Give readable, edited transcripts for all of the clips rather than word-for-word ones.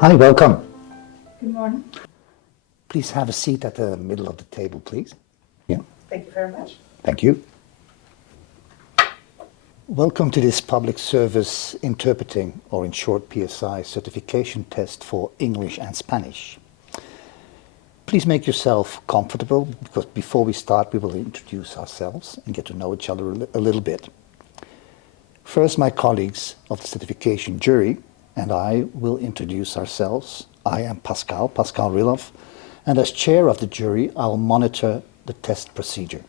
Hi, welcome. Good morning. Please have a seat at the middle of the table, please. Yeah, Thank you very much. thank you. Welcome to this public service interpreting, or in short PSI, certification test for English and Spanish. Please make yourself comfortable, because before we start we will introduce ourselves and get to know each other a little bit. First, my colleagues of the certification jury and I will introduce ourselves. I am Pascal Rilov, and as chair of the jury I'll monitor the test procedure.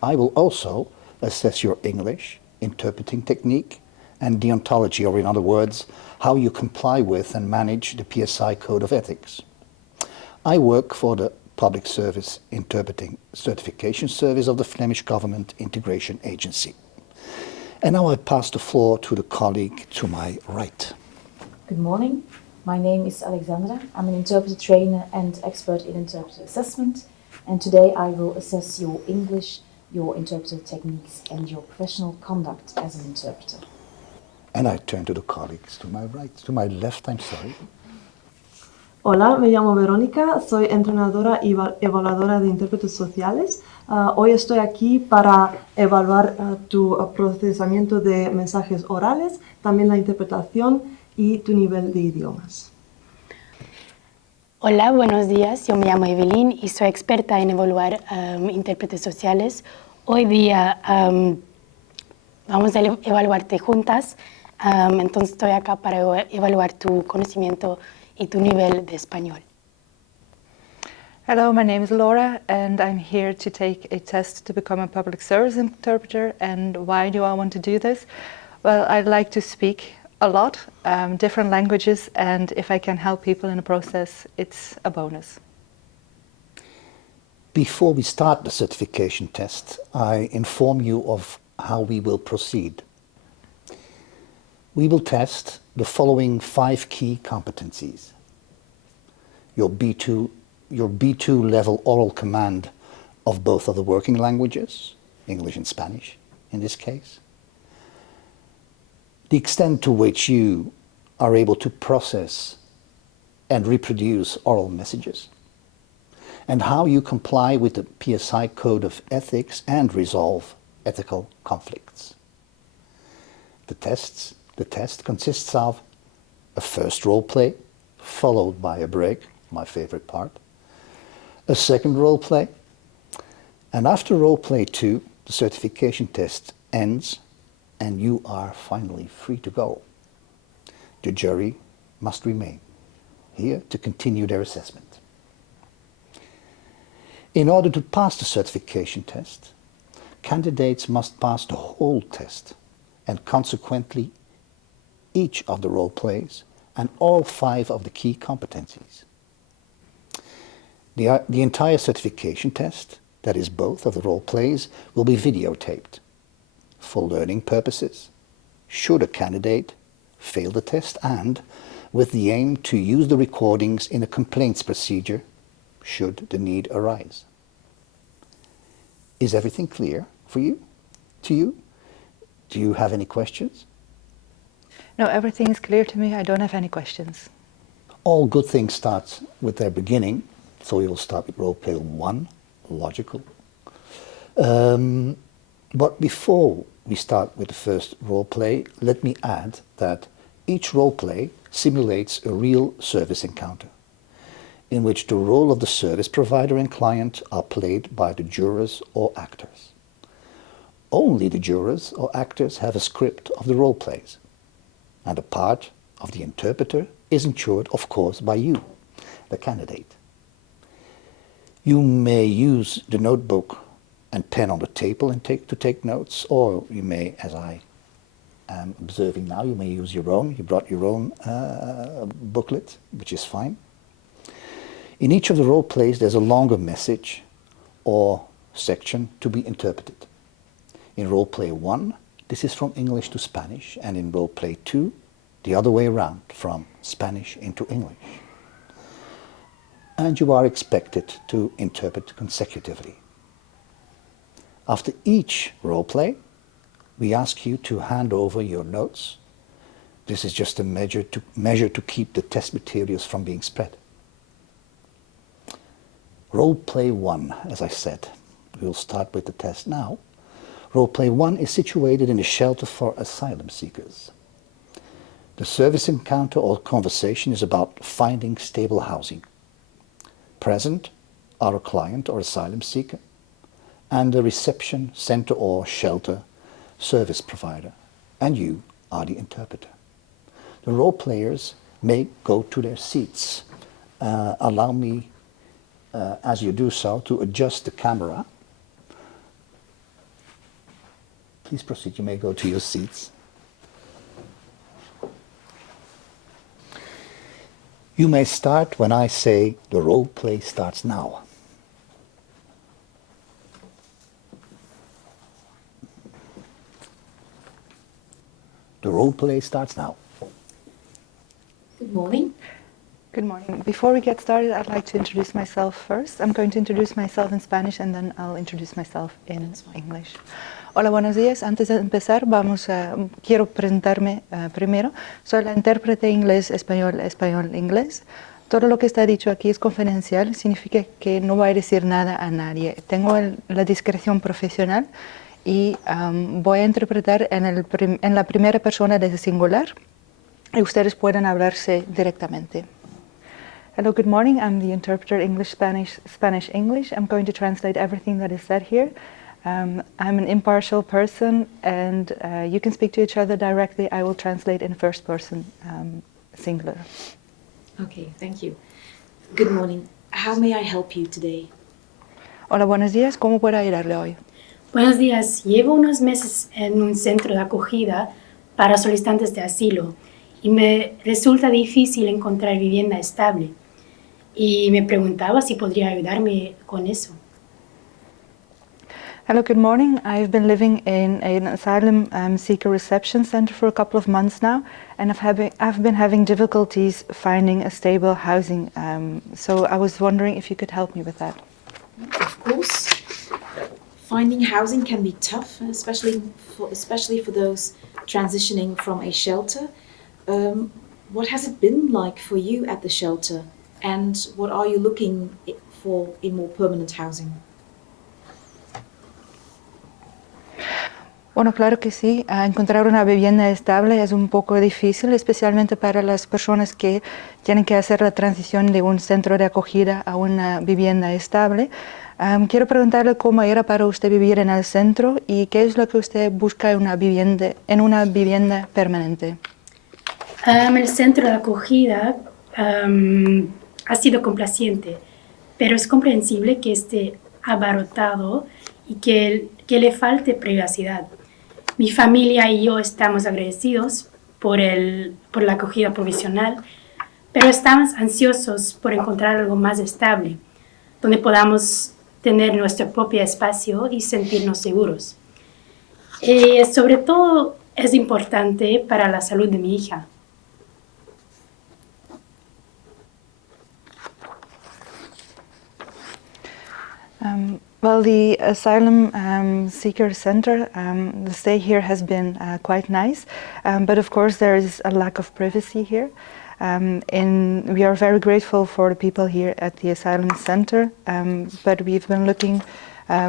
I will also assess your English, interpreting technique, and deontology, or in other words, how you comply with and manage the PSI Code of Ethics. I work for the Public Service Interpreting Certification Service of the Flemish Government Integration Agency. And now I pass the floor to the colleague to my right. Good morning. My name is Alexandra. I'm an interpreter trainer and expert in interpreter assessment. And today I will assess your English, your interpreter techniques, and your professional conduct as an interpreter. And I turn to the colleagues to my right, to my left, I'm sorry. Hola, me llamo Verónica, soy entrenadora y evaluadora de intérpretes sociales. Hoy estoy aquí para evaluar tu procesamiento de mensajes orales, también la interpretación y tu nivel de idiomas. Hola, buenos días. Yo me llamo Evelyn y soy experta en evaluar intérpretes sociales. Hoy día vamos a evaluarte juntas, entonces estoy acá para evaluar tu conocimiento y tu nivel de español. Hello, my name is Laura and I'm here to take a test to become a public service interpreter. And why do I want to do this? Well, I'd like to speak a lot, different languages, and if I can help people in the process, it's a bonus. Before we start the certification test, I inform you of how we will proceed. We will test the following 5 key competencies. Your B2 level oral command of both of the working languages, English and Spanish in this case. The extent to which you are able to process and reproduce oral messages, and how you comply with the PSI Code of Ethics and resolve ethical conflicts. The test consists of a first role play, followed by a break, my favorite part, a second role play, and after role play 2, the certification test ends and you are finally free to go. The jury must remain here to continue their assessment. In order to pass the certification test, candidates must pass the whole test and consequently each of the role plays and all 5 of the key competencies. The entire certification test, that is both of the role plays, will be videotaped for learning purposes, should a candidate fail the test, and with the aim to use the recordings in a complaints procedure should the need arise. Is everything clear for you? To you? Do you have any questions? No, everything is clear to me. I don't have any questions. All good things start with their beginning, so we will start with role play 1, logical. But before we start with the first role play, let me add that each role play simulates a real service encounter, in which the role of the service provider and client are played by the jurors or actors. Only the jurors or actors have a script of the role plays, and the part of the interpreter is ensured, of course, by you, the candidate. You may use the notebook and pen on the table and take notes, or you may, as I am observing now, you may use your own. You brought your own booklet, which is fine. In each of the role plays, there's a longer message or section to be interpreted. In role play 1, this is from English to Spanish, and in role play 2, the other way around, from Spanish into English. And you are expected to interpret consecutively. After each role play, we ask you to hand over your notes This is just a measure to keep the test materials from being spread. Role play 1, as I said. We'll start with the test now. Role play 1 is situated in a shelter for asylum seekers. The service encounter or conversation is about finding stable housing. Present are a client or asylum seeker and the reception center or shelter service provider, and you are the interpreter. The role players may go to their seats. Allow me, as you do so, to adjust the camera. Please proceed, you may go to your seats. You may start when I say the role play starts now. The role play starts now. Good morning. Good morning. Before we get started, I'd like to introduce myself first. I'm going to introduce myself in Spanish and then I'll introduce myself in English. Hola, buenos días. Antes de empezar, quiero presentarme primero. Soy la intérprete inglés-español, español-inglés. Todo lo que está dicho aquí es confidencial, significa que no voy a decir nada a nadie. Tengo la discreción profesional y voy a interpretar en la primera persona de singular y ustedes pueden hablarse directamente. Hello, good morning. I'm the interpreter English-Spanish, Spanish-English. I'm going to translate everything that is said here. I'm an impartial person and you can speak to each other directly. I will translate in first person, singular. Okay, thank you. Good morning. How may I help you today? Hola, buenos días. ¿Cómo puedo ayudarle hoy? Buenos días. Llevo unos meses en un centro de acogida para solicitantes de asilo y me resulta difícil encontrar vivienda estable. Y me preguntaba si podría ayudarme con eso. Hello, good morning. I've been living in an asylum seeker reception center for a couple of months now, and I've been having difficulties finding a stable housing. So I was wondering if you could help me with that. Of course. Finding housing can be tough, especially for those transitioning from a shelter. What has it been like for you at the shelter, and what are you looking for in more permanent housing? Bueno, claro que sí. Encontrar una vivienda estable es un poco difícil, especialmente para las personas que tienen que hacer la transición de un centro de acogida a una vivienda estable. Quiero preguntarle cómo era para usted vivir en el centro y qué es lo que usted busca en una vivienda permanente. El centro de acogida ha sido complaciente, pero es comprensible que esté abarrotado y que le falte privacidad. Mi familia y yo estamos agradecidos por la acogida provisional, pero estamos ansiosos por encontrar algo más estable, donde podamos tener nuestro propio espacio y sentirnos seguros. Sobre todo es importante para la salud de mi hija. Well, the asylum seeker center, the stay here has been quite nice, but of course there is a lack of privacy here. And we are very grateful for the people here at the asylum center, but we've been looking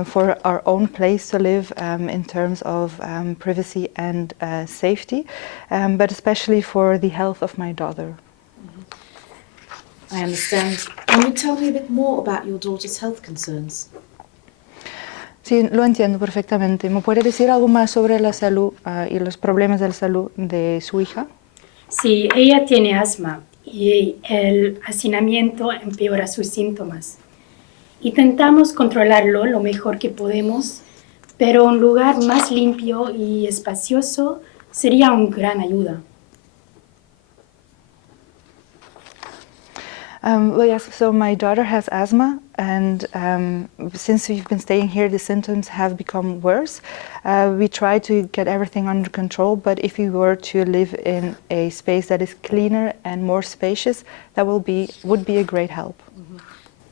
for our own place to live in terms of privacy and safety, but especially for the health of my daughter. I understand. Can you tell me a bit more about your daughter's health concerns? Sí, lo entiendo perfectamente. ¿Me puede decir algo más sobre la salud y los problemas de la salud de su hija? Sí, ella tiene asma y el hacinamiento empeora sus síntomas. Intentamos controlarlo lo mejor que podemos, pero un lugar más limpio y espacioso sería una gran ayuda. Well, yes, so my daughter has asthma, and since we've been staying here, the symptoms have become worse. We try to get everything under control, but if we were to live in a space that is cleaner and more spacious, that would be a great help. Mm-hmm.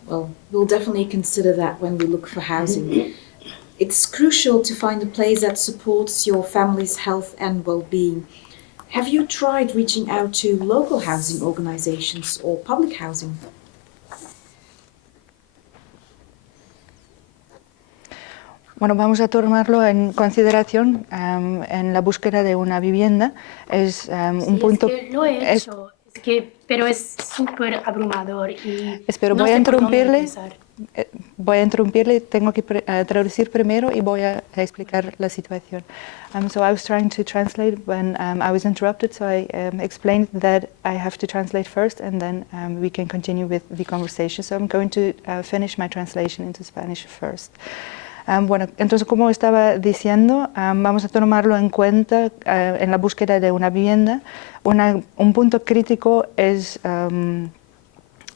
Well, we'll definitely consider that when we look for housing. It's crucial to find a place that supports your family's health and well-being. Have you tried reaching out to local housing organizations or public housing? Bueno, vamos a tomarlo en consideración en la búsqueda de una vivienda. Es un Sí, punto... es que lo he hecho, pero es súper abrumador y Espero, no voy a sé por dónde interrumpirle. empezar. Voy a interrumpirle, tengo que traducir primero y voy a explicar la situación. So I was trying to translate when I was interrupted, so I explained that I have to translate first and then we can continue with the conversation. So I'm going to finish my translation into Spanish first. Bueno, entonces como estaba diciendo, vamos a tomarlo en cuenta en la búsqueda de una vivienda. Un punto crítico es...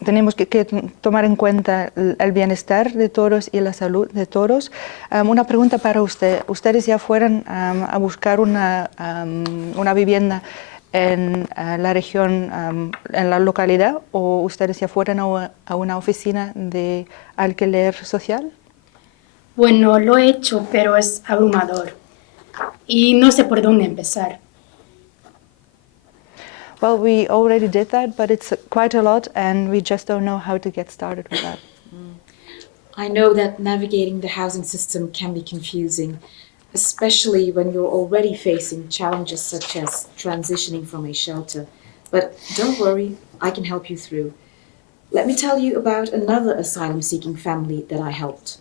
tenemos que tomar en cuenta el bienestar de todos y la salud de todos. Una pregunta para usted. ¿Ustedes ya fueran a buscar una vivienda en la región, en la localidad, o ustedes ya fueran a una oficina de alquiler social? Bueno, lo he hecho, pero es abrumador y no sé por dónde empezar. Well, we already did that, but it's quite a lot, and we just don't know how to get started with that. I know that navigating the housing system can be confusing, especially when you're already facing challenges such as transitioning from a shelter. But don't worry, I can help you through. Let me tell you about another asylum-seeking family that I helped.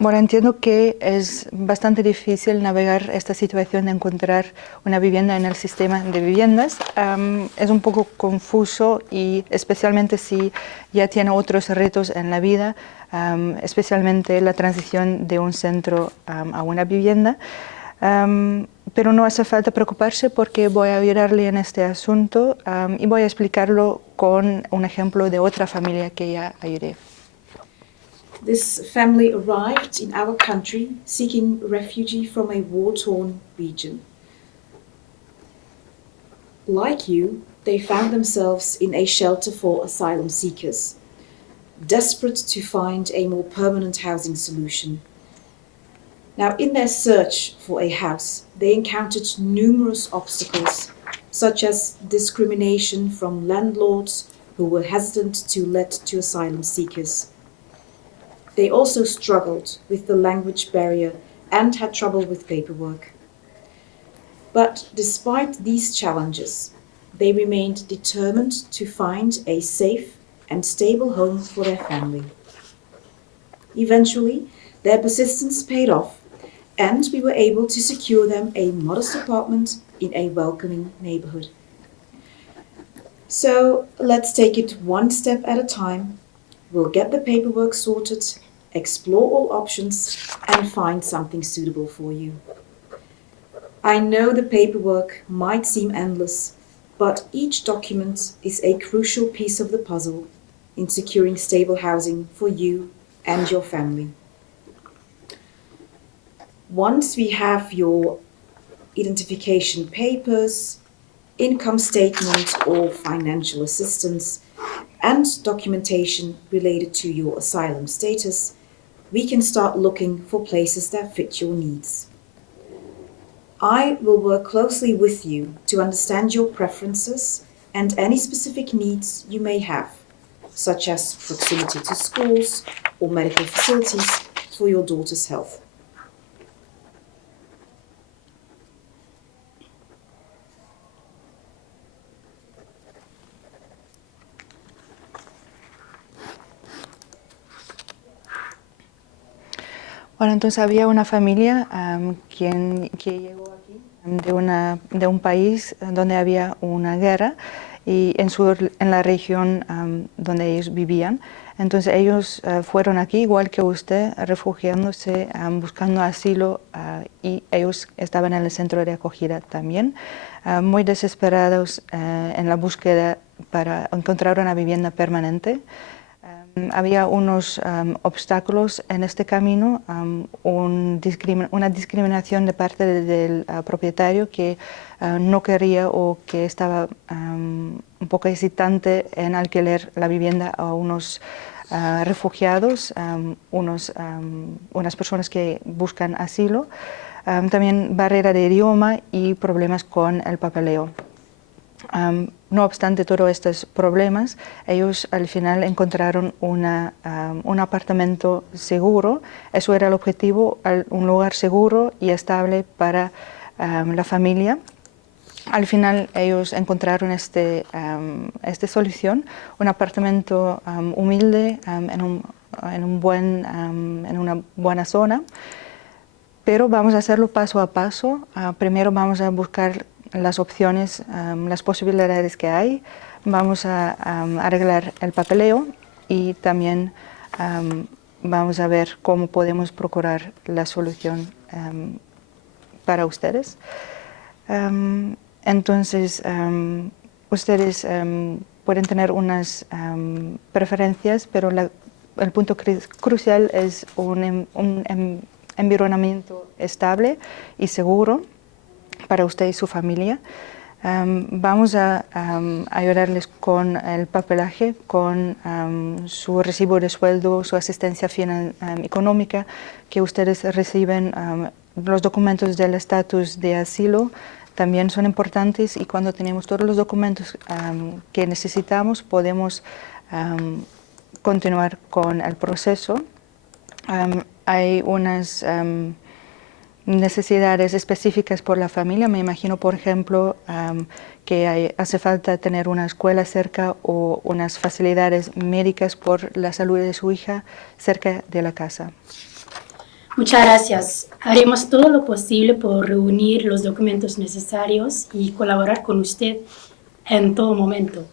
Bueno, entiendo que es bastante difícil navegar esta situación de encontrar una vivienda en el sistema de viviendas. Es un poco confuso y especialmente si ya tiene otros retos en la vida, especialmente la transición de un centro a una vivienda. Pero no hace falta preocuparse porque voy a ayudarle en este asunto y voy a explicarlo con un ejemplo de otra familia que ya ayudé. This family arrived in our country seeking refuge from a war-torn region. Like you, they found themselves in a shelter for asylum seekers, desperate to find a more permanent housing solution. Now, in their search for a house, they encountered numerous obstacles, such as discrimination from landlords who were hesitant to let to asylum seekers. They also struggled with the language barrier and had trouble with paperwork. But despite these challenges, they remained determined to find a safe and stable home for their family. Eventually, their persistence paid off, and we were able to secure them a modest apartment in a welcoming neighborhood. So let's take it one step at a time. We'll get the paperwork sorted, explore all options, and find something suitable for you. I know the paperwork might seem endless, but each document is a crucial piece of the puzzle in securing stable housing for you and your family. Once we have your identification papers, income statement or financial assistance, and documentation related to your asylum status, we can start looking for places that fit your needs. I will work closely with you to understand your preferences and any specific needs you may have, such as proximity to schools or medical facilities for your daughter's health. Bueno, entonces había una familia que llegó aquí de un país donde había una guerra y en la región donde ellos vivían. Entonces ellos fueron aquí, igual que usted, refugiándose, buscando asilo y ellos estaban en el centro de acogida también, muy desesperados en la búsqueda para encontrar una vivienda permanente. Había unos obstáculos en este camino, una discriminación de parte del propietario que no quería o que estaba un poco hesitante en alquiler la vivienda a unos refugiados, unas personas que buscan asilo, también barrera de idioma y problemas con el papeleo. No obstante todos estos problemas, ellos al final encontraron un apartamento seguro. Eso era el objetivo, un lugar seguro y estable para la familia. Al final ellos encontraron esta solución, un apartamento humilde en una buena zona, pero vamos a hacerlo paso a paso. Primero vamos a buscar las opciones, las posibilidades que hay, vamos a arreglar el papeleo y también vamos a ver cómo podemos procurar la solución para ustedes. Entonces, ustedes pueden tener unas preferencias, pero el punto crucial es un environamiento estable y seguro para usted y su familia. Vamos a ayudarles con el papelaje, con su recibo de sueldo, su asistencia económica que ustedes reciben. Los documentos del estatus de asilo también son importantes y cuando tenemos todos los documentos que necesitamos podemos continuar con el proceso. Hay unas necesidades específicas por la familia. Me imagino, por ejemplo, que hace falta tener una escuela cerca o unas facilidades médicas por la salud de su hija cerca de la casa. Muchas gracias. Haremos todo lo posible por reunir los documentos necesarios y colaborar con usted en todo momento.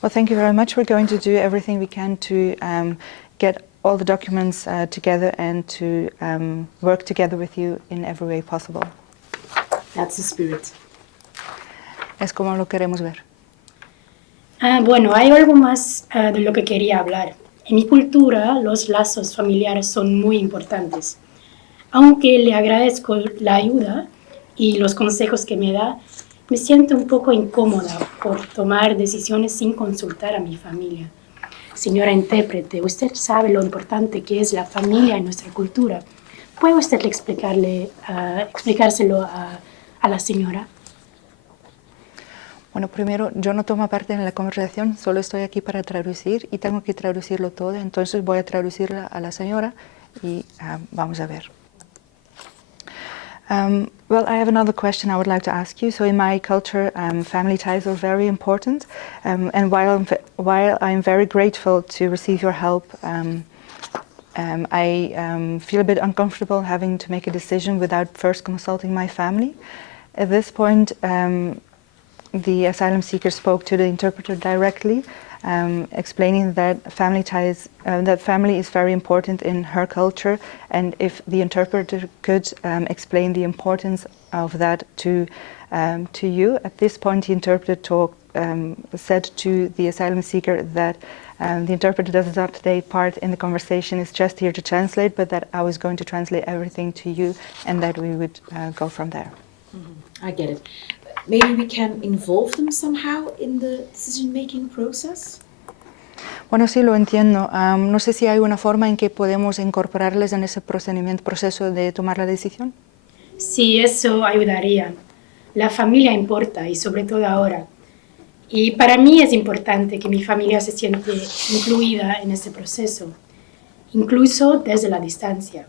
Well, thank you very much. We're going to do everything we can to get all the documents together and to work together with you in every way possible. That's the spirit. Es como lo queremos ver. Bueno, hay algo más de lo que quería hablar. En mi cultura, los lazos familiares son muy importantes. Aunque le agradezco la ayuda y los consejos que me da, me siento un poco incómoda por tomar decisiones sin consultar a mi familia. Señora intérprete, usted sabe lo importante que es la familia en nuestra cultura. ¿Puede usted explicárselo a la señora? Bueno, primero, yo no tomo parte en la conversación, solo estoy aquí para traducir y tengo que traducirlo todo, entonces voy a traducirla a la señora y vamos a ver. Well, I have another question I would like to ask you. So in my culture, family ties are very important, and while I'm very grateful to receive your help, I feel a bit uncomfortable having to make a decision without first consulting my family. At this point, the asylum seeker spoke to the interpreter directly, explaining that family is very important in her culture, and if the interpreter could explain the importance of that to you. At this point, the interpreter said to the asylum seeker that the interpreter does not take part in the conversation, is just here to translate, but that I was going to translate everything to you and that we would go from there. I get it. Maybe we can involve them somehow in the decision-making process? Bueno, sí, lo entiendo. No sé si hay una forma en que podemos incorporarles en ese proceso de tomar la decisión. Sí, eso ayudaría. La familia importa y sobre todo ahora. Y para mí es importante que mi familia se siente incluida en este proceso, incluso desde la distancia.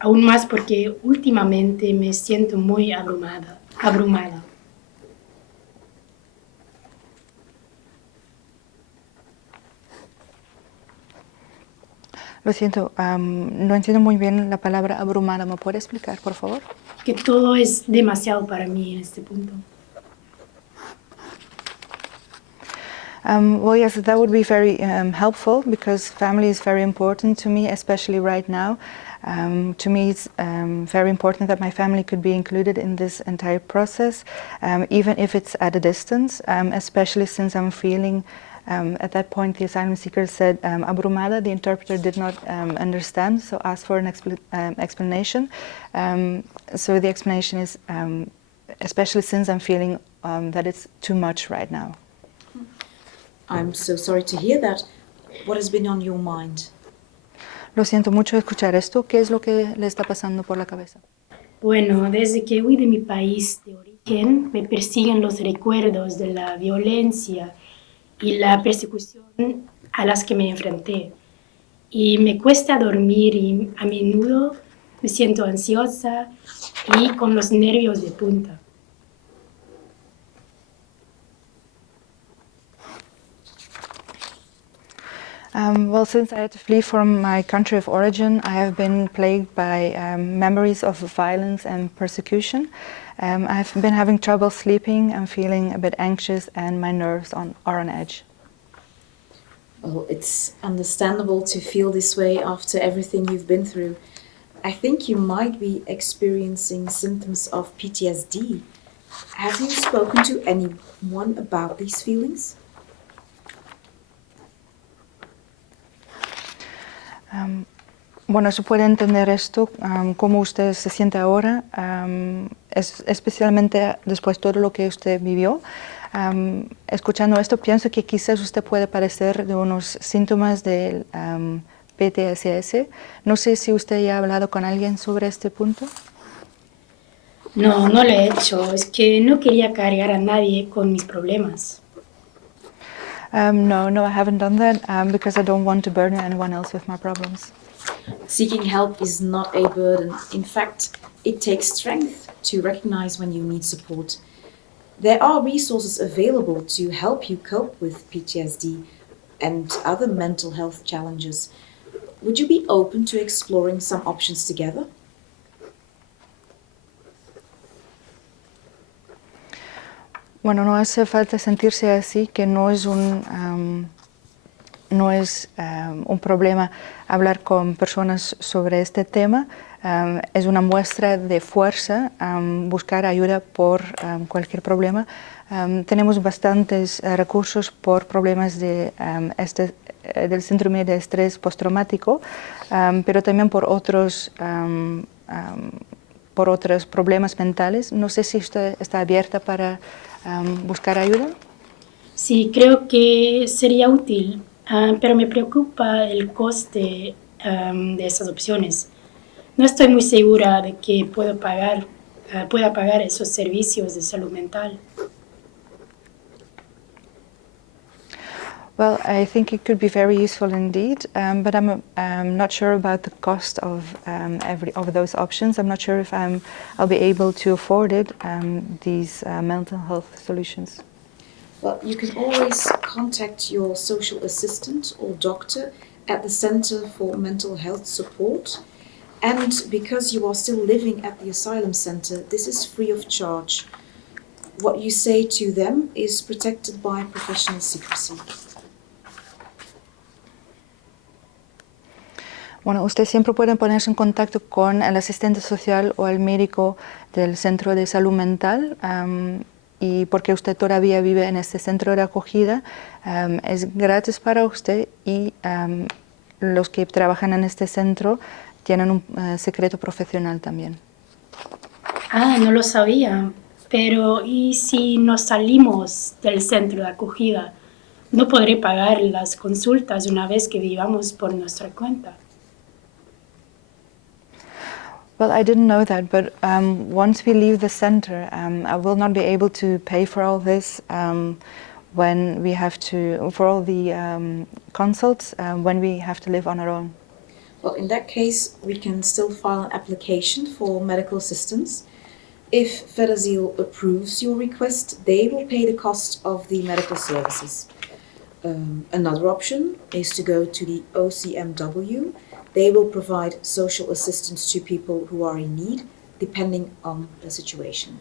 Aún más porque últimamente me siento muy abrumada. Lo siento, no entiendo muy bien la palabra abrumada. ¿Me puede explicar, por favor? Que todo es demasiado para mí en este punto. Well, yes, that would be very helpful because family is very important to me, especially right now. To me, it's very important that my family could be included in this entire process, even if it's at a distance, especially since I'm feeling, at that point the asylum seeker said, abrumada, the interpreter did not understand, so asked for an explanation. So the explanation is, especially since I'm feeling that it's too much right now. I'm so sorry to hear that. What has been on your mind? Lo siento mucho escuchar esto. ¿Qué es lo que le está pasando por la cabeza? Bueno, desde que huí de mi país de origen, me persiguen los recuerdos de la violencia y la persecución a las que me enfrenté. Y me cuesta dormir y a menudo me siento ansiosa y con los nervios de punta. Well, since I had to flee from my country of origin, I have been plagued by memories of violence and persecution. I've been having trouble sleeping. I'm feeling a bit anxious and my nerves are on edge. Well, it's understandable to feel this way after everything you've been through. I think you might be experiencing symptoms of PTSD. Have you spoken to anyone about these feelings? Bueno, se puede entender esto, cómo usted se siente ahora, especialmente después de todo lo que usted vivió. Escuchando esto, pienso que quizás usted puede padecer de unos síntomas del PTSS. No sé si usted ya ha hablado con alguien sobre este punto. No, no lo he hecho. Es que no quería cargar a nadie con mis problemas. No, I haven't done that because I don't want to burden anyone else with my problems. Seeking help is not a burden. In fact, it takes strength to recognize when you need support. There are resources available to help you cope with PTSD and other mental health challenges. Would you be open to exploring some options together? Bueno, no hace falta sentirse así, que no es un problema hablar con personas sobre este tema. Es una muestra de fuerza buscar ayuda por cualquier problema. Tenemos bastantes recursos por problemas del síndrome de estrés postraumático, pero también por otros problemas mentales. No sé si usted está abierta para buscar ayuda. Sí, creo que sería útil, pero me preocupa el coste de esas opciones. No estoy muy segura de que pueda pagar esos servicios de salud mental. Well, I think it could be very useful indeed, but I'm not sure about the cost of every of those options. I'm not sure if I'll be able to afford it, these mental health solutions. Well, you can always contact your social assistant or doctor at the Center for Mental Health Support. And because you are still living at the asylum center, this is free of charge. What you say to them is protected by professional secrecy. Bueno, usted siempre puede ponerse en contacto con el asistente social o el médico del centro de salud mental y porque usted todavía vive en este centro de acogida, es gratis para usted y los que trabajan en este centro tienen un secreto profesional también. Ah, no lo sabía. Pero ¿y si nos salimos del centro de acogida? No podré pagar las consultas una vez que vivamos por nuestra cuenta. Well, I didn't know that, but once we leave the center, I will not be able to pay for all this when we have to, for all the consults, when we have to live on our own. Well, in that case, we can still file an application for medical assistance. If Fedazil approves your request, they will pay the cost of the medical services. Another option is to go to the OCMW. They will provide social assistance to people who are in need, depending on the situation.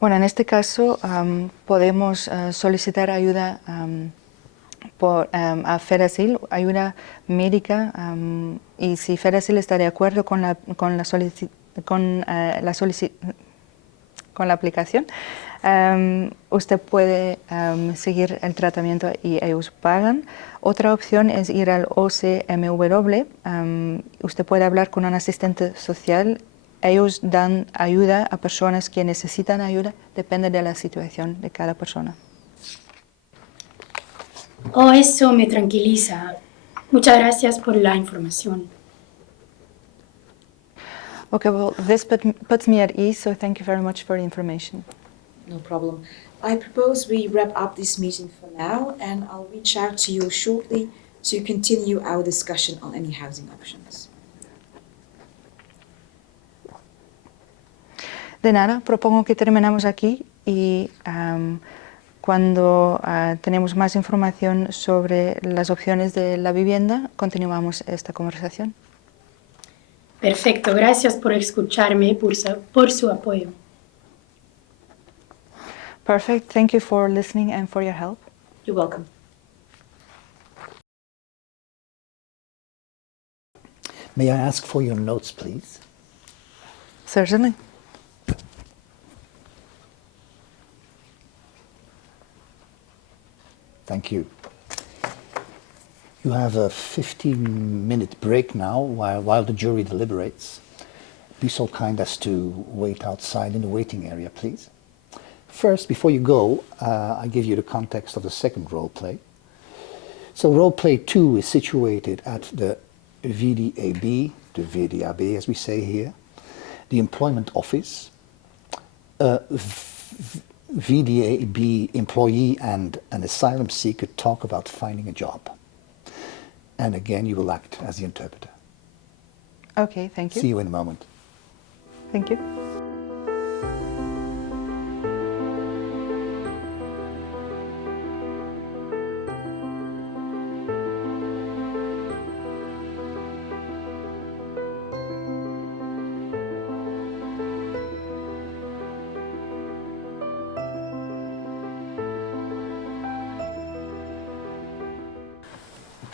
Bueno, en este caso podemos solicitar ayuda a Fedazil, ayuda médica, y si Fedazil está de acuerdo con la aplicación, usted puede seguir el tratamiento y ellos pagan. Otra opción es ir al OCMW. Usted puede hablar con un asistente social. ellos dan ayuda a personas que necesitan ayuda, depende de la situación de cada persona. Oh, eso me tranquiliza. Muchas gracias por la información. Okay, well, this puts me at ease, so thank you very much for the information. No problem. I propose we wrap up this meeting for now, and I'll reach out to you shortly to continue our discussion on any housing options. De nada, propongo que terminamos aquí y cuando tenemos más información sobre las opciones de la vivienda, continuamos esta conversación. Perfecto, gracias por escucharme, por su apoyo. Perfect, thank you for listening and for your help. You're welcome. May I ask for your notes, please? Certainly. Thank you. You have a 15-minute break now while the jury deliberates. Be so kind as to wait outside in the waiting area, please. First, before you go, I give you the context of the second role play. So role play 2 is situated at the VDAB, the VDAB as we say here, the employment office. VDAB employee and an asylum seeker talk about finding a job. And again, you will act as the interpreter. Okay, thank you. See you in a moment. Thank you.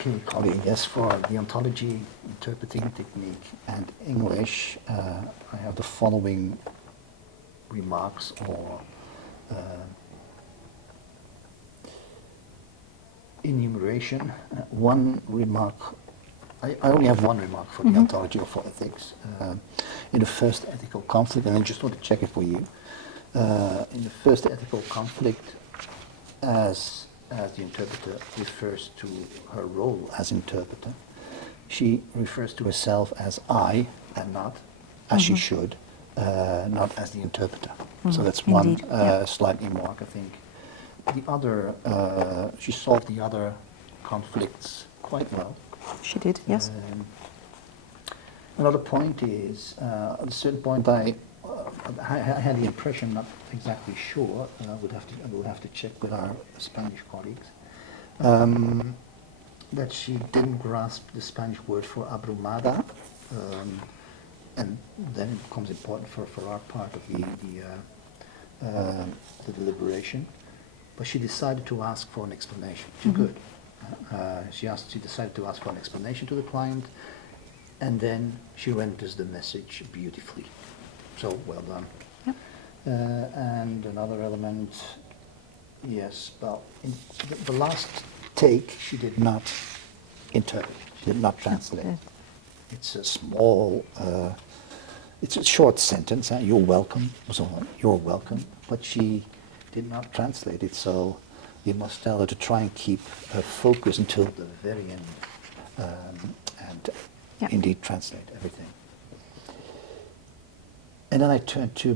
Okay, colleague, yes, for the ontology, interpreting technique, and English, I have the following remarks or enumeration. One remark, I only have one remark for the ontology or for ethics. In the first ethical conflict, and I just want to check it for you. In the first ethical conflict, as the interpreter refers to her role as interpreter, she refers to herself as I and not, as she should, not as the interpreter. So that's one slight remark, I think. The other, she solved the other conflicts quite well. She did, yes. Another point is, at a certain point I had the impression, not exactly sure, I will have to check with our Spanish colleagues, that she didn't grasp the Spanish word for abrumada, and then it becomes important for our part of the deliberation. But she decided to ask for an explanation. Good. She decided to ask for an explanation to the client, and then she renders the message beautifully. So, well done. Yep. And another element, yes, well, in the last take, she did not interpret, she did not translate. It's a small, it's a short sentence, you're welcome, so on, you're welcome, but she did not translate it, so you must tell her to try and keep her focus until the very end, and indeed translate everything. And then I turn to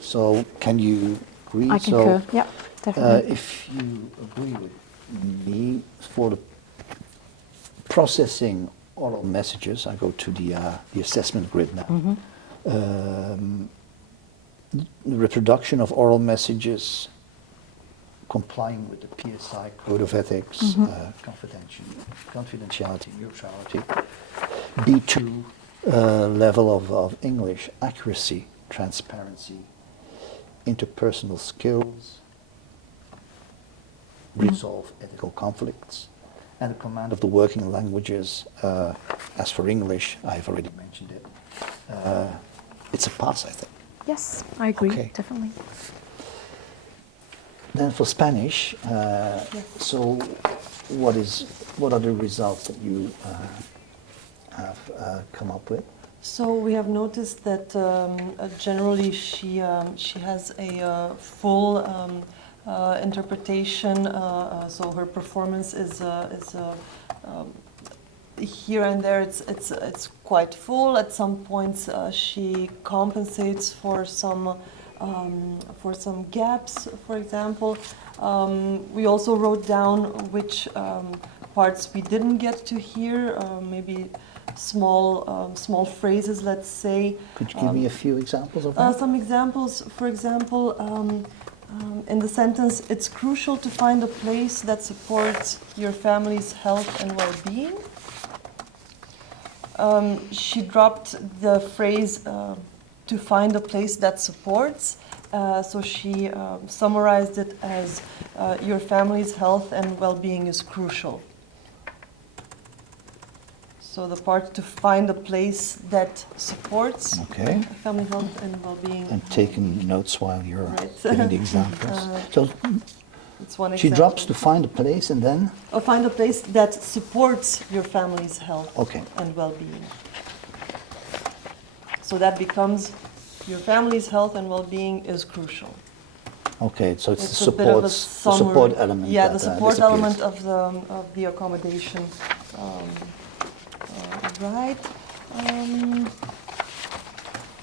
so can you agree? I concur, yeah, definitely. If you agree with me, for the processing oral messages, I go to the assessment grid now. The reproduction of oral messages complying with the PSI Code of Ethics, confidentiality, neutrality. B2 level of English, accuracy, transparency, interpersonal skills, resolve ethical conflicts, and the command of the working languages. As for English, I've already mentioned it. It's a pass, I think. Yes, I agree, Okay. definitely. Then for Spanish, so what are the results that you have come up with? So we have noticed that generally she has a full interpretation. So her performance is here and there. It's quite full. At some points she compensates for some gaps. For example, we also wrote down which parts we didn't get to hear. Maybe small phrases, let's say. Could you give me a few examples of that? Some examples, for example, in the sentence, it's crucial to find a place that supports your family's health and well-being. She dropped the phrase to find a place that supports, so she summarized it as your family's health and well-being is crucial. So the part to find a place that supports family health and well-being. I'm taking notes while you're Right. giving the examples. So It's one she example. drops to find a place and then? Or find a place that supports your family's health and well-being. So that becomes your family's health and well-being is crucial. Okay, so it's a bit of a the support element. Yeah, that, the support disappears. element of the accommodation. Right.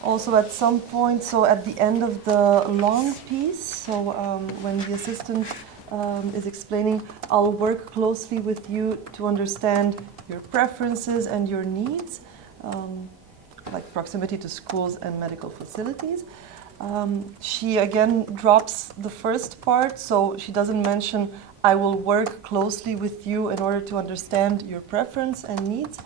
Also at some point, so at the end of the long piece, so when the assistant is explaining, I'll work closely with you to understand your preferences and your needs, like proximity to schools and medical facilities. She again drops the first part, so she doesn't mention I will work closely with you in order to understand your preference and needs.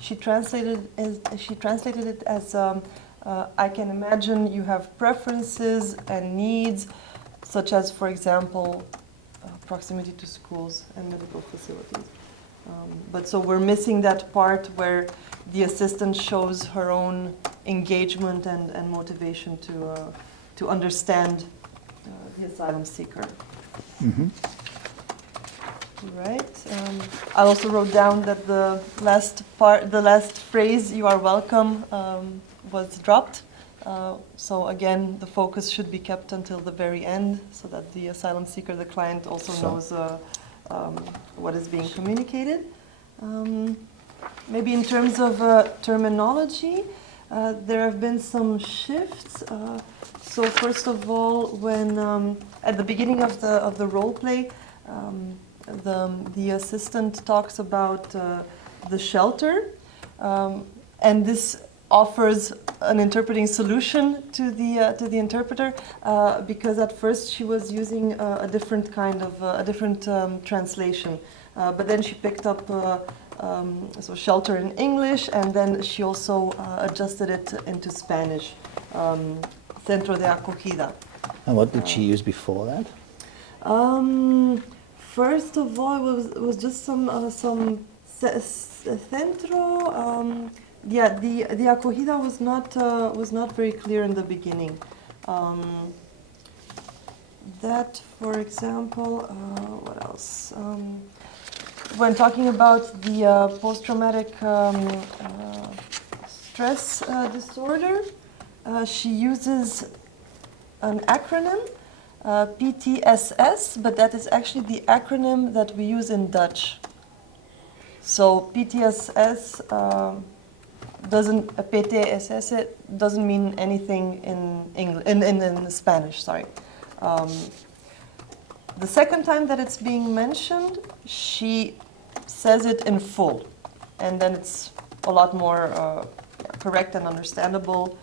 She translated it as I can imagine you have preferences and needs, such as, for example, proximity to schools and medical facilities. But so we're missing that part where the assistant shows her own engagement and motivation to understand the asylum seeker. Mm-hmm. Right. I also wrote down that the last phrase, "You are welcome," was dropped. So again, the focus should be kept until the very end, so that the asylum seeker, the client, also knows what is being communicated. Maybe in terms of terminology, there have been some shifts. So first of all, when at the beginning of the role play, the assistant talks about the shelter, and this offers an interpreting solution to the interpreter, because at first she was using a different kind of translation, but then she picked up so shelter in English, and then she also adjusted it into Spanish, centro de acogida. And what did she use before that? First of all, it was just some centro. Yeah, the acogida was not very clear in the beginning. That, for example, what else? When talking about the post-traumatic stress disorder, she uses an acronym, PTSS, but that is actually the acronym that we use in Dutch. So PTSS PTSS doesn't mean anything in English, in Spanish. Sorry. The second time that it's being mentioned, she says it in full, and then it's a lot more correct and understandable.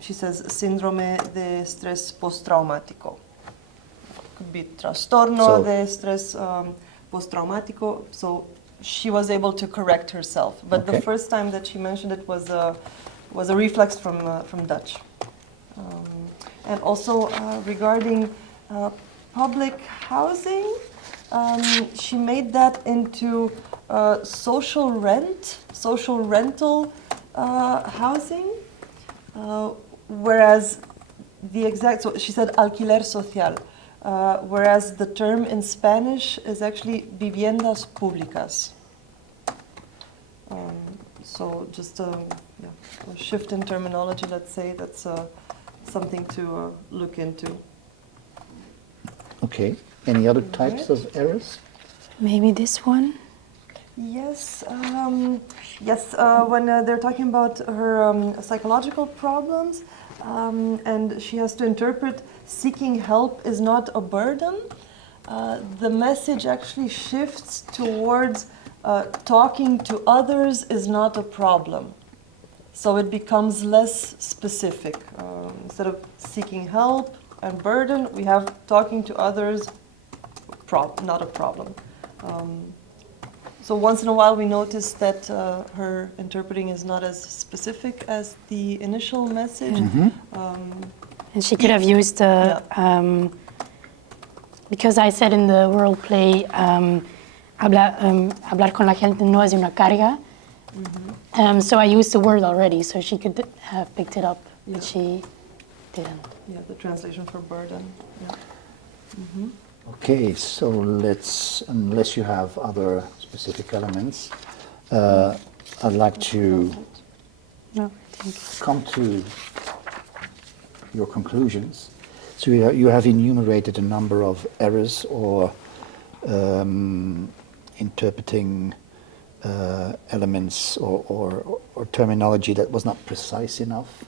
She says síndrome de estrés postraumático. Could be trastorno de estrés postraumático. So she was able to correct herself, but the first time that she mentioned it was a reflex from Dutch. And also regarding public housing, she made that into social rental housing, whereas so she said alquiler social, whereas the term in Spanish is actually viviendas públicas. So just a shift in terminology, let's say, that's something to look into. Okay. Any other types Right. of errors? Maybe this one? Yes, when they're talking about her psychological problems, and she has to interpret seeking help is not a burden, the message actually shifts towards talking to others is not a problem. So it becomes less specific. Instead of seeking help and burden, we have talking to others, not a problem. So once in a while we notice that her interpreting is not as specific as the initial message. And she could have used because I said in the role play, hablar con la gente no es una carga. So I used the word already, so she could have picked it up, but she didn't. Yeah, the translation for burden. Yeah. Okay, so let's, unless you have other specific elements, I'd like to No, thank you. come to your conclusions. So you have enumerated a number of errors or interpreting elements or terminology that was not precise enough.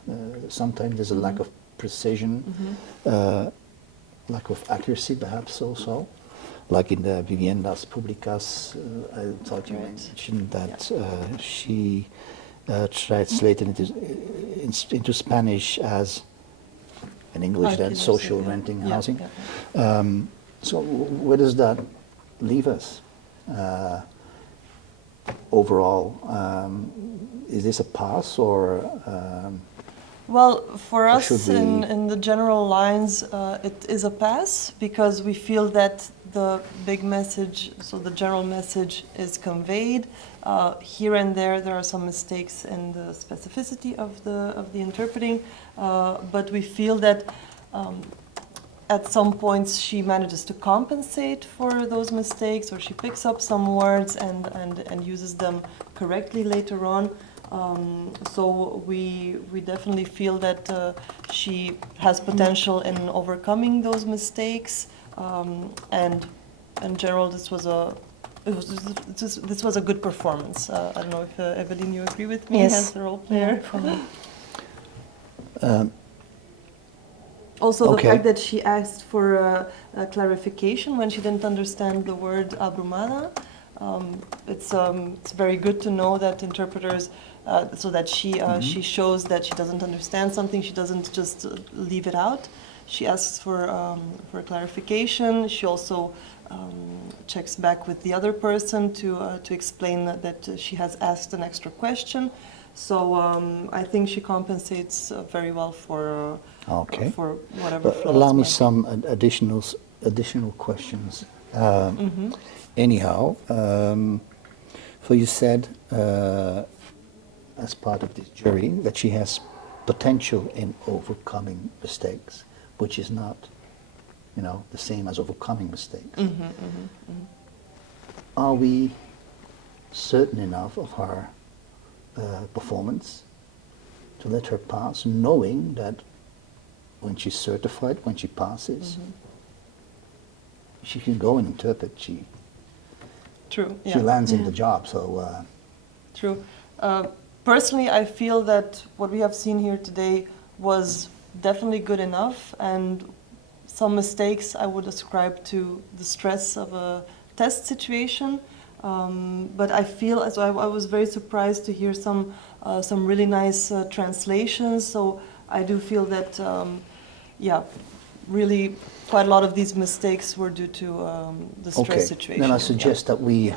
Sometimes there's a lack of precision, lack of accuracy perhaps also. Like in the Viviendas Públicas, I thought you mentioned that she translated it into Spanish as in English then social renting housing. So where does that leave us overall? Is this a pass or? Well, for Or us should we- in the general lines, it is a pass because we feel that the big message, so the general message is conveyed. Here and there are some mistakes in the specificity of the interpreting, but we feel that at some points she manages to compensate for those mistakes, or she picks up some words and uses them correctly later on. So we definitely feel that she has potential in overcoming those mistakes, and in general this was a good performance. I don't know if Evelyn, you agree with me as a role player? For me. Also, the Okay. fact that she asked for a clarification when she didn't understand the word abrumada. It's very good to know that interpreters, so that she shows that she doesn't understand something. She doesn't just leave it out. She asks for clarification. She also checks back with the other person to explain that she has asked an extra question. So I think she compensates very well for whatever flaws. Allow me might be. some additional questions. Anyhow, so you said as part of this jury that she has potential in overcoming mistakes, which is not, the same as overcoming mistakes. Are we certain enough of her performance to let her pass, knowing that when she's certified, when she passes, she can go and interpret. She lands in the job. So True. Personally, I feel that what we have seen here today was definitely good enough, and some mistakes I would ascribe to the stress of a test situation. But I feel, as I was very surprised to hear some really nice translations. So I do feel that, really quite a lot of these mistakes were due to the stress situation. Then I suggest that we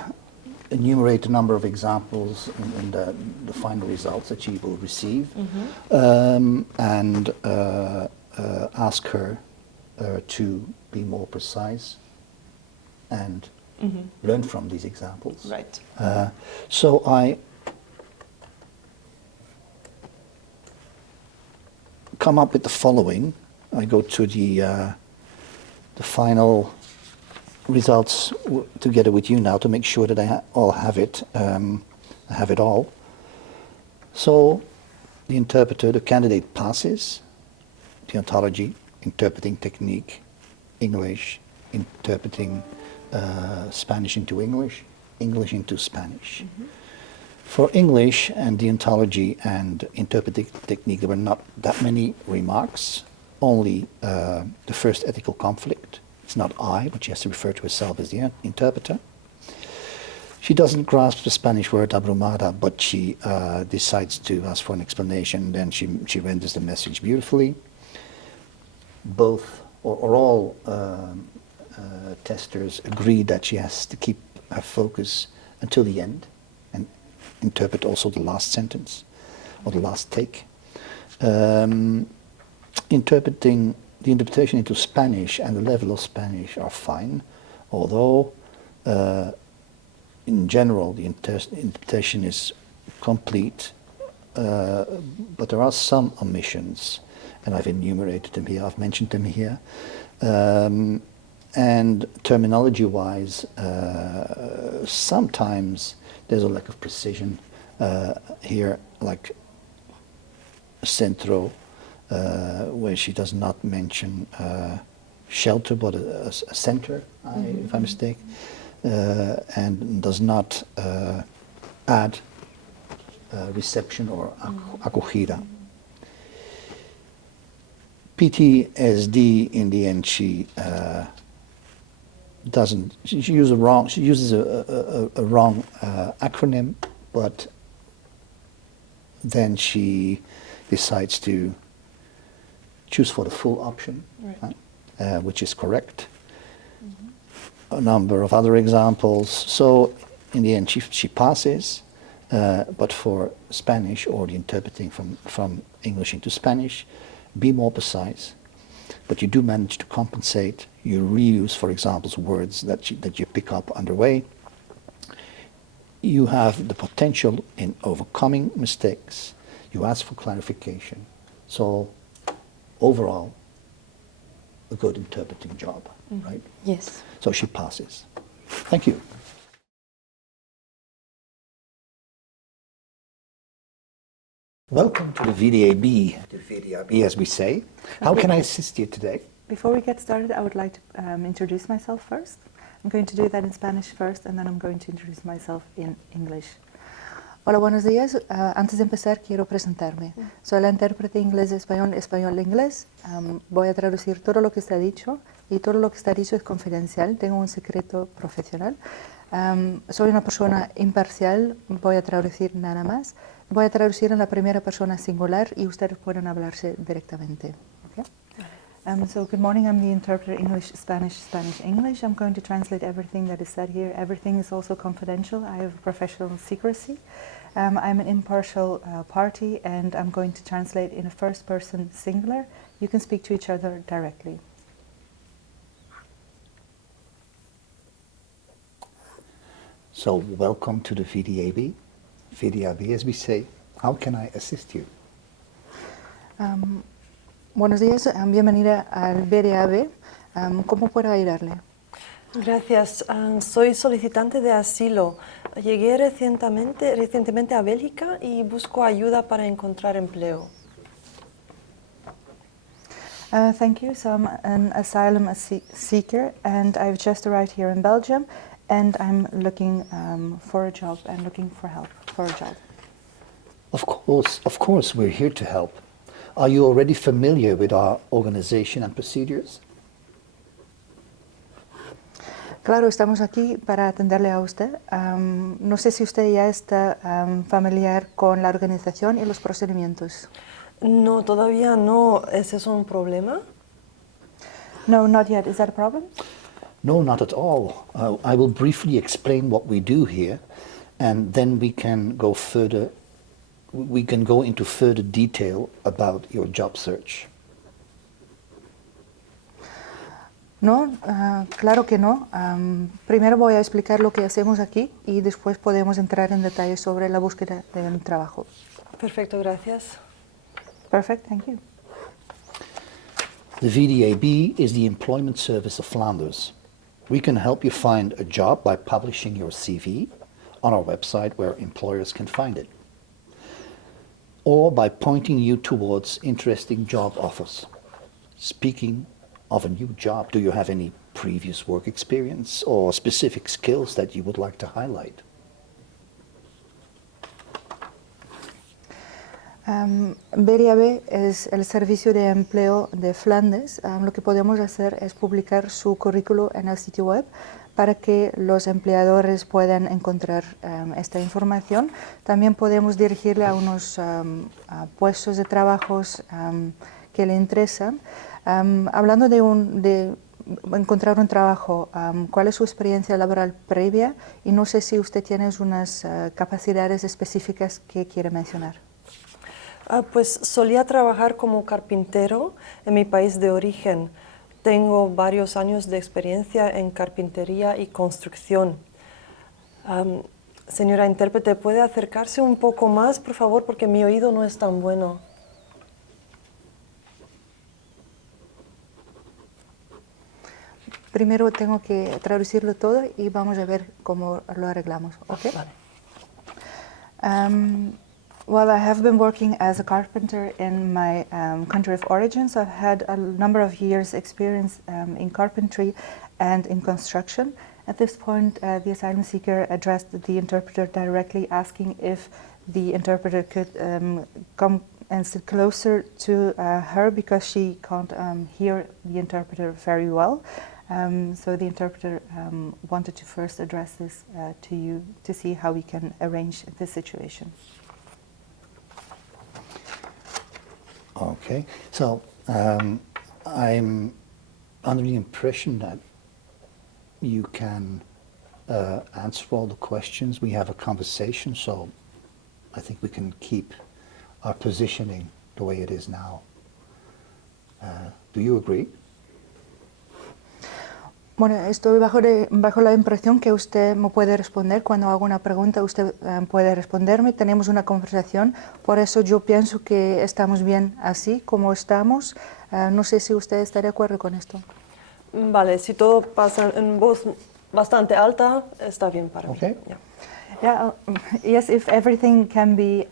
enumerate a number of examples in the final results that she will receive, and ask her to be more precise and learn from these examples. Right. So I come up with the following. I go to the final results together with you now to make sure that I all have it. I have it all. So the interpreter, the candidate passes the ontology, interpreting technique, English, interpreting Spanish into English, English into Spanish. For English and the ontology and interpreting technique, there were not that many remarks, only the first ethical conflict. It's not I, but she has to refer to herself as the interpreter. She doesn't grasp the Spanish word abrumada, but she decides to ask for an explanation. Then she renders the message beautifully. Both or all testers agree that she has to keep her focus until the end and interpret also the last sentence or the last take. The interpretation into Spanish and the level of Spanish are fine, although in general the interpretation is complete, but there are some omissions, and I've enumerated them here, I've mentioned them here. And terminology-wise, sometimes there's a lack of precision here, like centro, where she does not mention shelter, but a center, if I'm mistaken, and does not add reception or acogida. PTSD, in the end, she doesn't. She uses a wrong acronym, but then she decides to choose for the full option, right. Which is correct. A number of other examples. So in the end, she passes, but for Spanish or the interpreting from English into Spanish, be more precise. But you do manage to compensate. You reuse, for example, words that you pick up underway. You have the potential in overcoming mistakes. You ask for clarification. So overall, a good interpreting job, right? Yes. So she passes. Thank you. Welcome to the VDAB, as we say. How can I assist you today? Before we get started, I would like to introduce myself first. I'm going to do that in Spanish first, and then I'm going to introduce myself in English. Hola, buenos días. Antes de empezar, quiero presentarme. Soy la intérprete inglés-español, español-inglés. Voy a traducir todo lo que está dicho, y todo lo que está dicho es confidencial. Tengo un secreto profesional. Soy una persona imparcial. Voy a traducir nada más. Voy a traducir en la primera persona singular y ustedes pueden hablarse directamente. Okay? So good morning, I'm the interpreter English, Spanish, Spanish, English. I'm going to translate everything that is said here. Everything is also confidential. I have professional secrecy. I'm an impartial party, and I'm going to translate in a first person singular. You can speak to each other directly. So welcome to the VDAB. VDAB, as we say. How can I assist you? Buenos días, bienvenida al VDAB. ¿Cómo puedo ayudarle? Gracias. Soy solicitante de asilo. Llegué recientemente a Bélgica y busco ayuda para encontrar empleo. Thank you. So I'm an asylum seeker, and I've just arrived here in Belgium, and I'm looking for a job and looking for help for a job. Of course, we're here to help. Are you already familiar with our organization and procedures? Claro, estamos aquí para atenderle a usted. No sé si usted ya está familiar con la organización y los procedimientos. No, todavía no. ¿Es eso un problema? No, not yet. Is that a problem? No, not at all. I will briefly explain what we do here, and then we can go further. We can go into further detail about your job search. No, claro que no. Primero voy a explicar lo que hacemos aquí y después podemos entrar en detalle sobre la búsqueda de un trabajo. Perfecto, gracias. Perfect, thank you. The VDAB is the employment service of Flanders. We can help you find a job by publishing your CV on our website where employers can find it. or by pointing you towards interesting job offers. Speaking of a new job, do you have any previous work experience or specific skills that you would like to highlight? BRIAB es el servicio de empleo de Flandes. Lo que podemos hacer es publicar su currículo en el sitio web para que los empleadores puedan encontrar esta información. También podemos dirigirle a unos a puestos de trabajos que le interesan. Hablando de encontrar un trabajo, ¿cuál es su experiencia laboral previa? Y no sé si usted tiene unas capacidades específicas que quiere mencionar. Pues solía trabajar como carpintero en mi país de origen. Tengo varios años de experiencia en carpintería y construcción. Señora intérprete, ¿puede acercarse un poco más, por favor? Porque mi oído no es tan bueno. Primero tengo que traducirlo todo y vamos a ver cómo lo arreglamos. ¿Okay? Vale. Well, I have been working as a carpenter in my country of origin, so I've had a number of years experience in carpentry and in construction. At this point, the asylum seeker addressed the interpreter directly, asking if the interpreter could come and sit closer to her because she can't hear the interpreter very well. So the interpreter wanted to first address this to you to see how we can arrange this situation. Okay, so I'm under the impression that you can answer all the questions. We have a conversation, so I think we can keep our positioning the way it is now. Do you agree? Bueno, estoy bajo la impresión que usted me puede responder. Cuando hago una pregunta, usted puede responderme. Tenemos una conversación, por eso yo pienso que estamos bien así como estamos. No sé si usted está de acuerdo con esto. Vale, si todo pasa en voz bastante alta, está bien para mí. Okay. Yeah, yes, if everything can be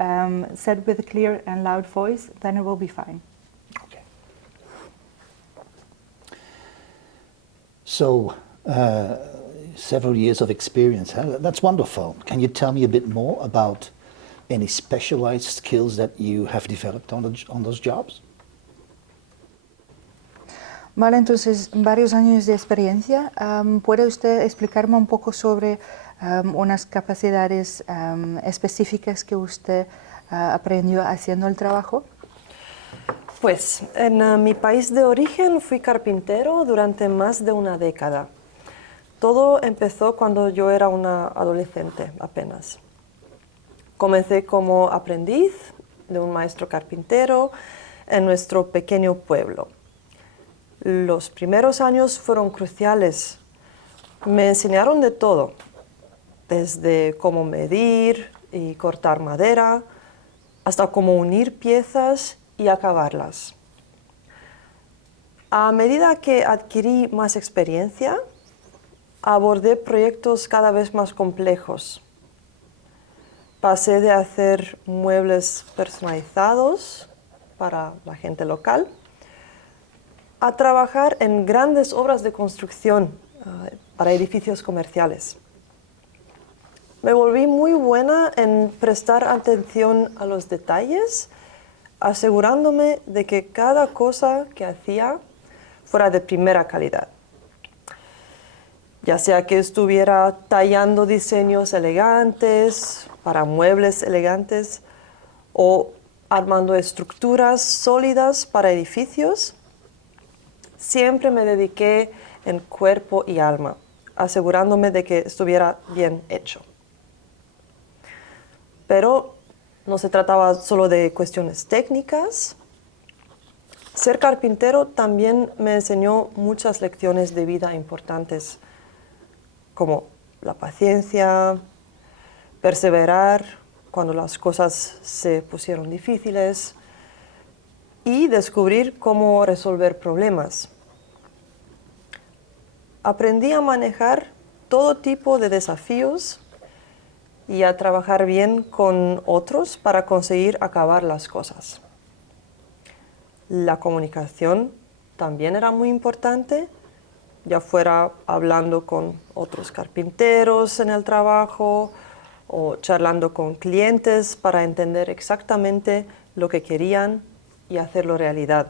said with a clear and loud voice, then it will be fine. Okay. So, several years of experience, huh? That's wonderful. Can you tell me a bit more about any specialized skills that you have developed on those jobs? Vale, entonces, varios años de experiencia. ¿Puede usted explicarme un poco sobre unas capacidades específicas que usted aprendió haciendo el trabajo? Pues en mi país de origen fui carpintero durante más de una década. Todo empezó cuando yo era una adolescente apenas. Comencé como aprendiz de un maestro carpintero en nuestro pequeño pueblo. Los primeros años fueron cruciales. Me enseñaron de todo, desde cómo medir y cortar madera, hasta cómo unir piezas y acabarlas. A medida que adquirí más experiencia, abordé proyectos cada vez más complejos. Pasé de hacer muebles personalizados para la gente local a trabajar en grandes obras de construcción para edificios comerciales. Me volví muy buena en prestar atención a los detalles, asegurándome de que cada cosa que hacía fuera de primera calidad. Ya sea que estuviera tallando diseños elegantes para muebles elegantes o armando estructuras sólidas para edificios, siempre me dediqué en cuerpo y alma, asegurándome de que estuviera bien hecho. Pero no se trataba solo de cuestiones técnicas. Ser carpintero también me enseñó muchas lecciones de vida importantes, como la paciencia, perseverar cuando las cosas se pusieron difíciles y descubrir cómo resolver problemas. Aprendí a manejar todo tipo de desafíos y a trabajar bien con otros para conseguir acabar las cosas. La comunicación también era muy importante, ya fuera hablando con otros carpinteros en el trabajo o charlando con clientes para entender exactamente lo que querían y hacerlo realidad.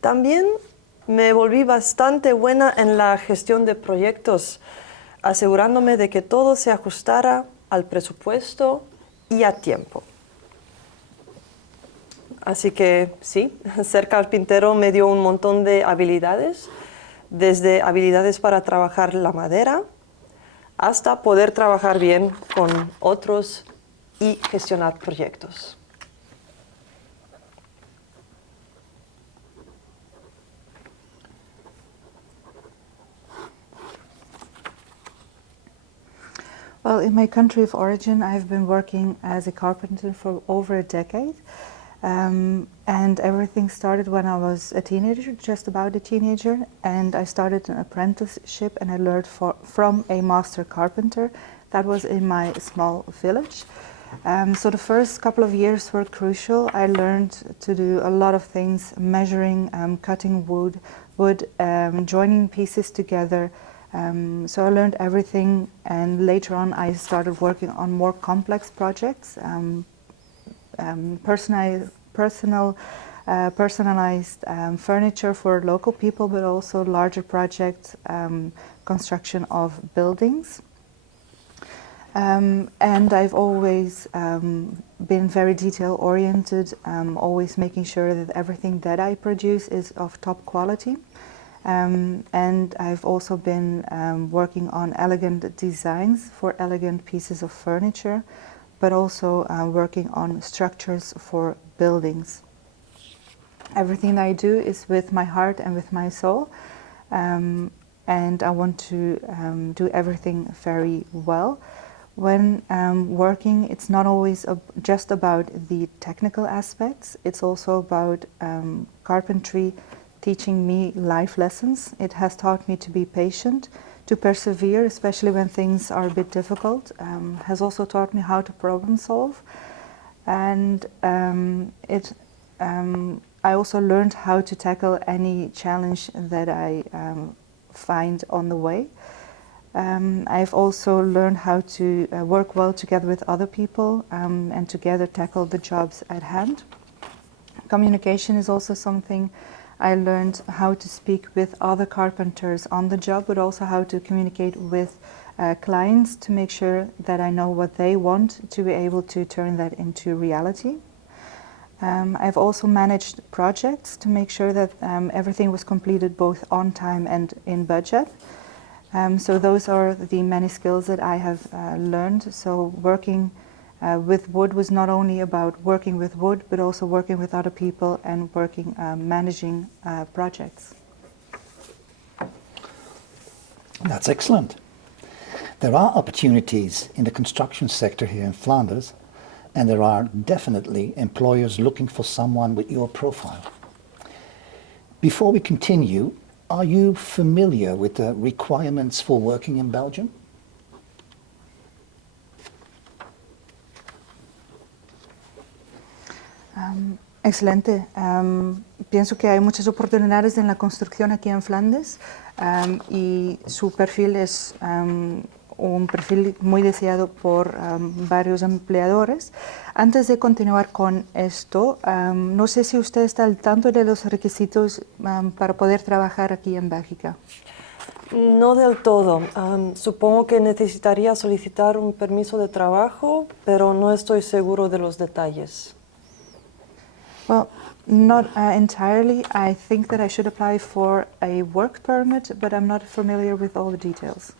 También me volví bastante buena en la gestión de proyectos, asegurándome de que todo se ajustara al presupuesto y a tiempo. Así que sí, ser carpintero me dio un montón de habilidades, desde habilidades para trabajar la madera hasta poder trabajar bien con otros y gestionar proyectos. Well, in my country of origin, I've been working as a carpenter for over a decade. And everything started when I was a teenager, just about a teenager, and I started an apprenticeship and I learned from a master carpenter that was in my small village. So the first couple of years were crucial. I learned to do a lot of things, measuring, cutting wood, joining pieces together. So I learned everything, and later on I started working on more complex projects, personalized furniture for local people, but also larger projects, construction of buildings. And I've always been very detail-oriented, always making sure that everything that I produce is of top quality. And I've also been working on elegant designs for elegant pieces of furniture, but also working on structures for buildings. Everything I do is with my heart and with my soul, and I want to do everything very well. When working, it's not always just about the technical aspects, it's also about carpentry teaching me life lessons. It has taught me to be patient, to persevere, especially when things are a bit difficult, has also taught me how to problem solve. And I also learned how to tackle any challenge that I find on the way. I've also learned how to work well together with other people and together tackle the jobs at hand. Communication is also something I learned, how to speak with other carpenters on the job, but also how to communicate with clients to make sure that I know what they want to be able to turn that into reality. I've also managed projects to make sure that everything was completed both on time and in budget. So those are the many skills that I have learned. So working with wood was not only about working with wood, but also working with other people and working, managing projects. That's excellent. There are opportunities in the construction sector here in Flanders, and there are definitely employers looking for someone with your profile. Before we continue, are you familiar with the requirements for working in Belgium? Excelente. Pienso que hay muchas oportunidades en la construcción aquí en Flandes y su perfil es un perfil muy deseado por varios empleadores. Antes de continuar con esto, no sé si usted está al tanto de los requisitos para poder trabajar aquí en Bélgica. No del todo. Supongo que necesitaría solicitar un permiso de trabajo, pero no estoy seguro de los detalles. Well, not entirely. I think that I should apply for a work permit, but I'm not familiar with all the details.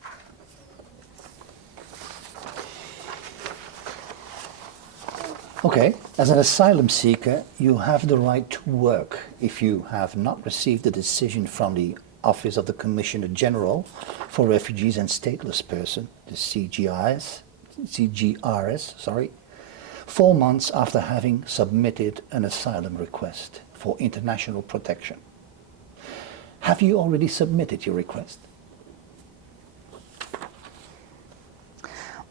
Okay, as an asylum seeker, you have the right to work if you have not received a decision from the Office of the Commissioner General for Refugees and Stateless Persons, the CGRS, 4 months after having submitted an asylum request for international protection. Have you already submitted your request?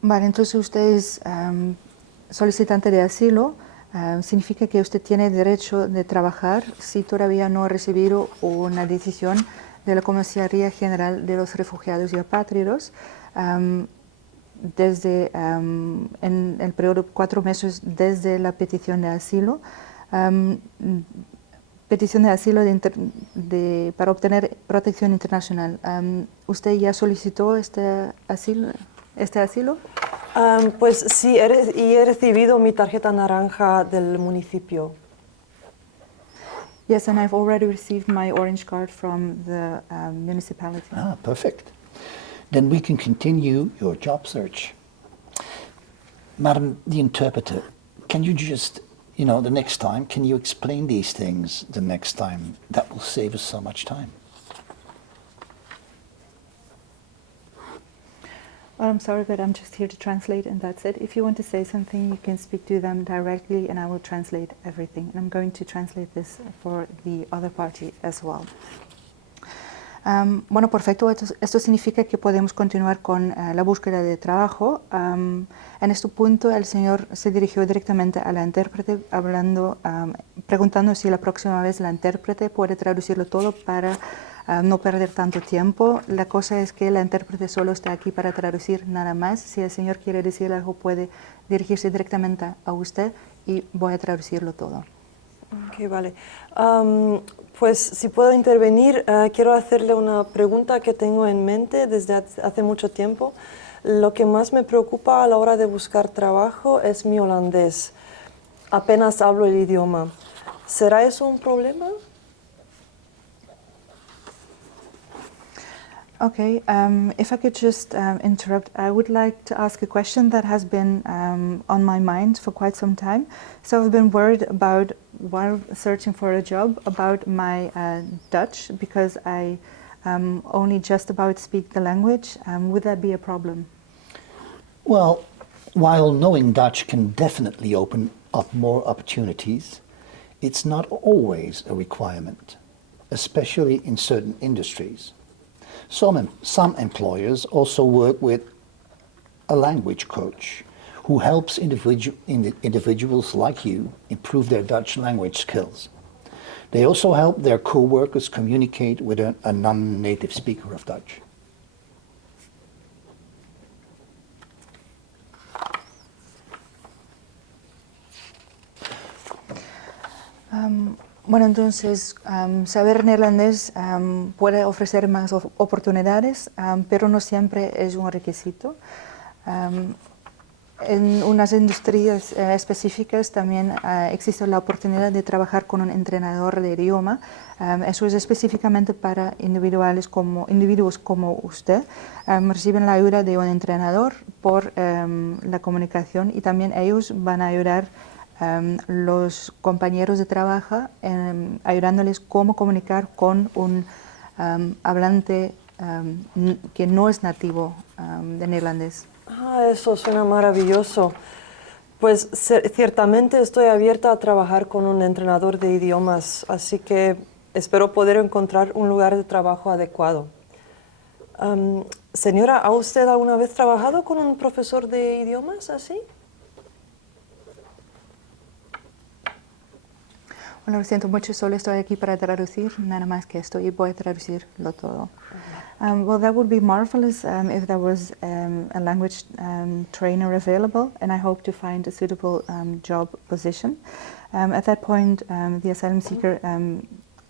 Vale, entonces usted es solicitante de asilo. Significa que usted tiene derecho de trabajar si todavía no ha recibido una decisión de la Comisaría General de los Refugiados y Apátridos desde en el periodo de 4 meses desde la petición de asilo. Petición de asilo para obtener protección internacional. ¿Usted ya solicitó este asilo? Pues sí, he recibido mi tarjeta naranja del municipio. Yes, and I've already received my orange card from the municipality. Ah, perfect. Then we can continue your job search. Madam, the interpreter, can you just, the next time, can you explain these things the next time? That will save us so much time. Well, I'm sorry, but I'm just here to translate, and that's it. If you want to say something, you can speak to them directly, and I will translate everything. And I'm going to translate this for the other party as well. Bueno, perfecto. Esto significa que podemos continuar con la búsqueda de trabajo. En este punto, el señor se dirigió directamente a la intérprete, preguntando si la próxima vez la intérprete puede traducirlo todo para no perder tanto tiempo. La cosa es que la intérprete solo está aquí para traducir nada más. Si el señor quiere decir algo, puede dirigirse directamente a usted y voy a traducirlo todo. Ok, vale. Pues si puedo intervenir, quiero hacerle una pregunta que tengo en mente desde hace mucho tiempo. Lo que más me preocupa a la hora de buscar trabajo es mi holandés. Apenas hablo el idioma. ¿Será eso un problema? Okay, if I could just interrupt, I would like to ask a question that has been on my mind for quite some time. So I've been worried about, while searching for a job, about my Dutch, because I only just about speak the language. Would that be a problem? Well, while knowing Dutch can definitely open up more opportunities, it's not always a requirement, especially in certain industries. Some employers also work with a language coach who helps individuals like you improve their Dutch language skills. They also help their co-workers communicate with a non-native speaker of Dutch. Bueno, entonces, saber neerlandés puede ofrecer más oportunidades, pero no siempre es un requisito. En unas industrias específicas también existe la oportunidad de trabajar con un entrenador de idioma. Eso es específicamente para individuos como usted. Reciben la ayuda de un entrenador por la comunicación, y también ellos van a ayudar los compañeros de trabajo ayudándoles cómo comunicar con un hablante que no es nativo de neerlandés. Eso suena maravilloso. Pues ciertamente estoy abierta a trabajar con un entrenador de idiomas, así que espero poder encontrar un lugar de trabajo adecuado. Señora, ¿ha usted alguna vez trabajado con un profesor de idiomas así? Bueno, lo siento mucho, solo estoy aquí para traducir, nada más que esto, y voy a traducirlo todo. Well, that would be marvelous if there was a language trainer available, and I hope to find a suitable job position. At that point, the asylum seeker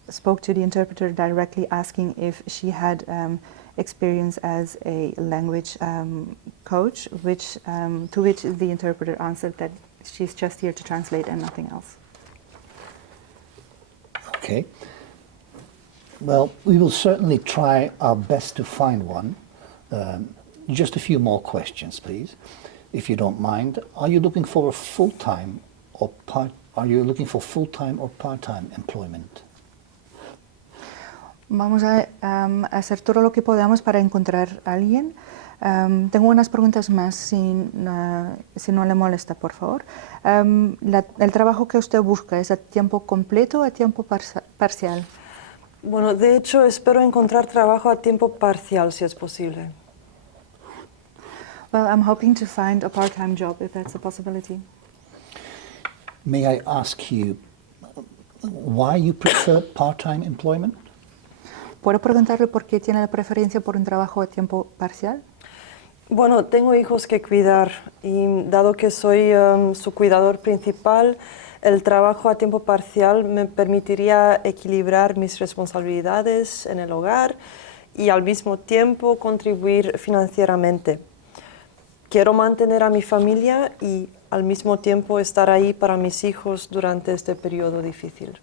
spoke to the interpreter directly, asking if she had experience as a language coach, to which the interpreter answered that she's just here to translate and nothing else. Okay. Well, we will certainly try our best to find one. Just a few more questions, please, if you don't mind. Are you looking for full-time or part-time employment? Vamos a hacer todo lo que podamos para encontrar a alguien. Tengo unas preguntas más, si no le molesta, por favor. ¿El trabajo que usted busca es a tiempo completo o a tiempo parcial? Bueno, de hecho, espero encontrar trabajo a tiempo parcial, si es posible. Well, I'm hoping to find a part-time job if that's a possibility. May I ask you why you prefer part-time employment? ¿Puedo preguntarle por qué tiene la preferencia por un trabajo a tiempo parcial? Bueno, tengo hijos que cuidar y dado que soy su cuidador principal, el trabajo a tiempo parcial me permitiría equilibrar mis responsabilidades en el hogar y al mismo tiempo contribuir financieramente. Quiero mantener a mi familia y al mismo tiempo estar ahí para mis hijos durante este periodo difícil.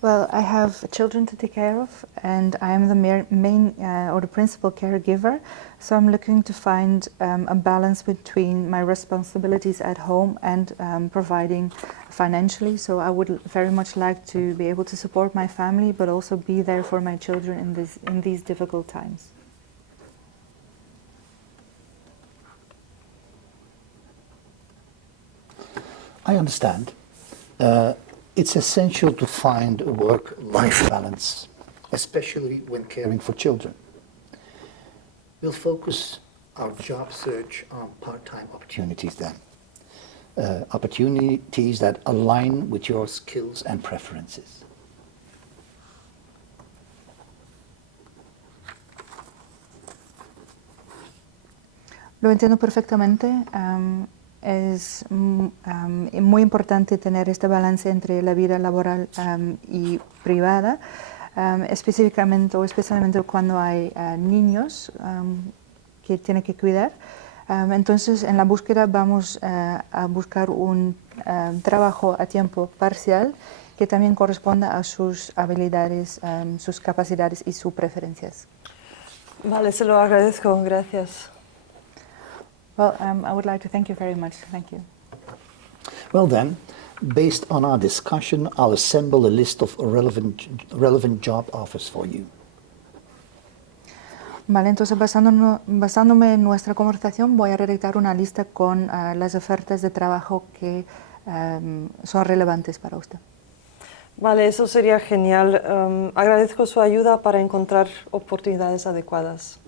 Well, I have children to take care of, and I am the main or the principal caregiver. So I'm looking to find a balance between my responsibilities at home and providing financially. So I would very much like to be able to support my family, but also be there for my children in these difficult times. I understand. It's essential to find a work-life balance, especially when caring for children. We'll focus our job search on part-time opportunities then. Opportunities that align with your skills and preferences. Lo entiendo perfectamente. Es muy importante tener este balance entre la vida laboral y privada, específicamente o especialmente cuando hay niños que tienen que cuidar. Entonces, en la búsqueda vamos a buscar un trabajo a tiempo parcial que también corresponda a sus habilidades, sus capacidades y sus preferencias. Vale, se lo agradezco, gracias. Well, I would like to thank you very much. Thank you. Well then, based on our discussion, I'll assemble a list of relevant job offers for you. Vale, entonces basándome en nuestra conversación voy a redactar una lista con las ofertas de trabajo que son relevantes para usted. Vale, eso sería genial. Agradezco su ayuda para encontrar oportunidades adecuadas.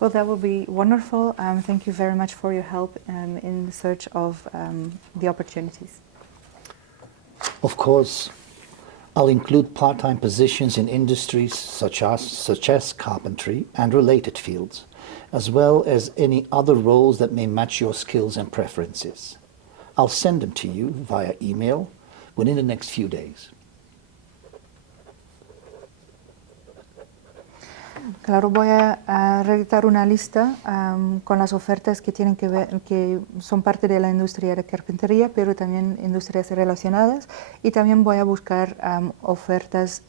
Well, that would be wonderful. Thank you very much for your help in the search of the opportunities. Of course, I'll include part-time positions in industries such as carpentry and related fields, as well as any other roles that may match your skills and preferences. I'll send them to you via email within the next few days. Claro, voy a redactar una lista con las ofertas que tienen que ver, que son parte de la industria de carpintería, pero también industrias relacionadas, y también voy a buscar ofertas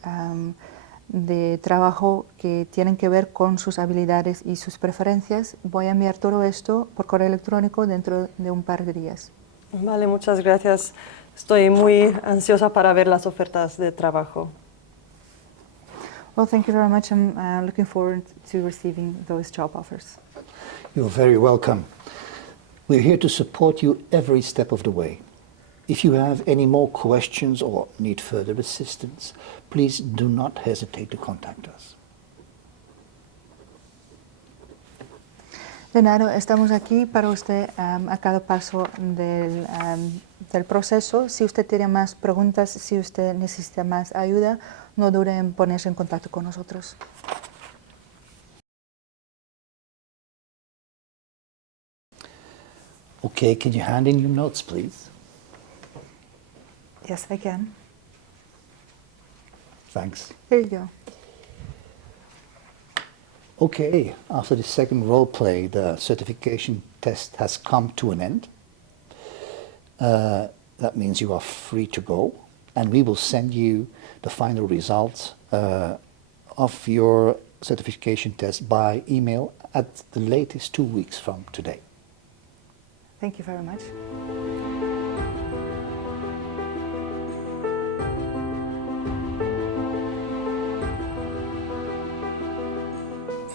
de trabajo que tienen que ver con sus habilidades y sus preferencias. Voy a enviar todo esto por correo electrónico dentro de un par de días. Vale, muchas gracias. Estoy muy ansiosa para ver las ofertas de trabajo. Well, thank you very much. I'm looking forward to receiving those job offers. You're very welcome. We're here to support you every step of the way. If you have any more questions or need further assistance, please do not hesitate to contact us. De nada, estamos aquí para usted a cada paso del proceso. Si usted tiene más preguntas, si usted necesita más ayuda, no dude en ponerse en contacto con nosotros. Okay, can you hand in your notes, please? Yes, I can. Thanks. Here you go. Okay, after the second role play, the certification test has come to an end. That means you are free to go, and we will send you the final results of your certification test by email at the latest 2 weeks from today. Thank you very much.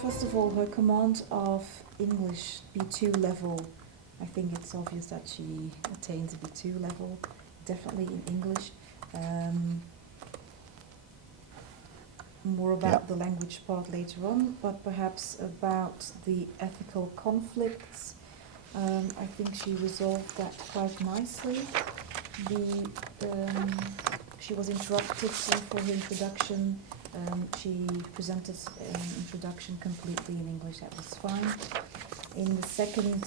First of all, her command of English B2 level, I think it's obvious that she attains a B2 level, definitely in English. more about the language part later on, but perhaps about the ethical conflicts. I think she resolved that quite nicely. She was interrupted for her introduction. She presented an introduction completely in English, that was fine. In the second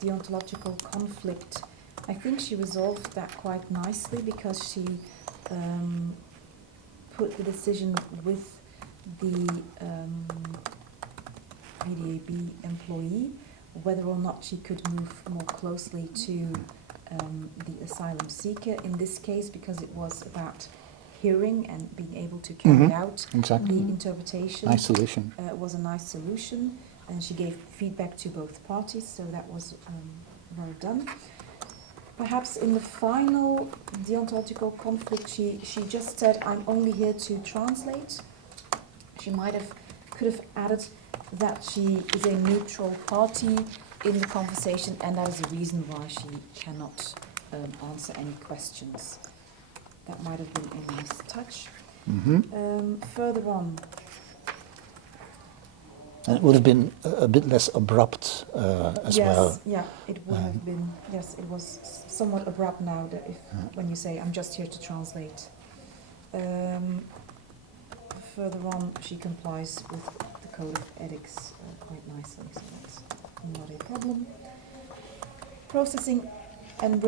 deontological conflict, I think she resolved that quite nicely because she put the decision with the VDAB employee, whether or not she could move more closely to the asylum seeker. In this case, because it was about hearing and being able to carry out the interpretation. Nice solution. Was a nice solution, and she gave feedback to both parties, so that was well done. Perhaps in the final deontological conflict, she just said, "I'm only here to translate." She could have added that she is a neutral party in the conversation, and that is the reason why she cannot answer any questions. That might have been a nice touch. Further on. And it would have been a bit less abrupt as well. Yes, yeah, it would have been. Yes, it was somewhat abrupt now that when you say, "I'm just here to translate." Further on, she complies with the code of ethics quite nicely, so that's not a problem. Processing and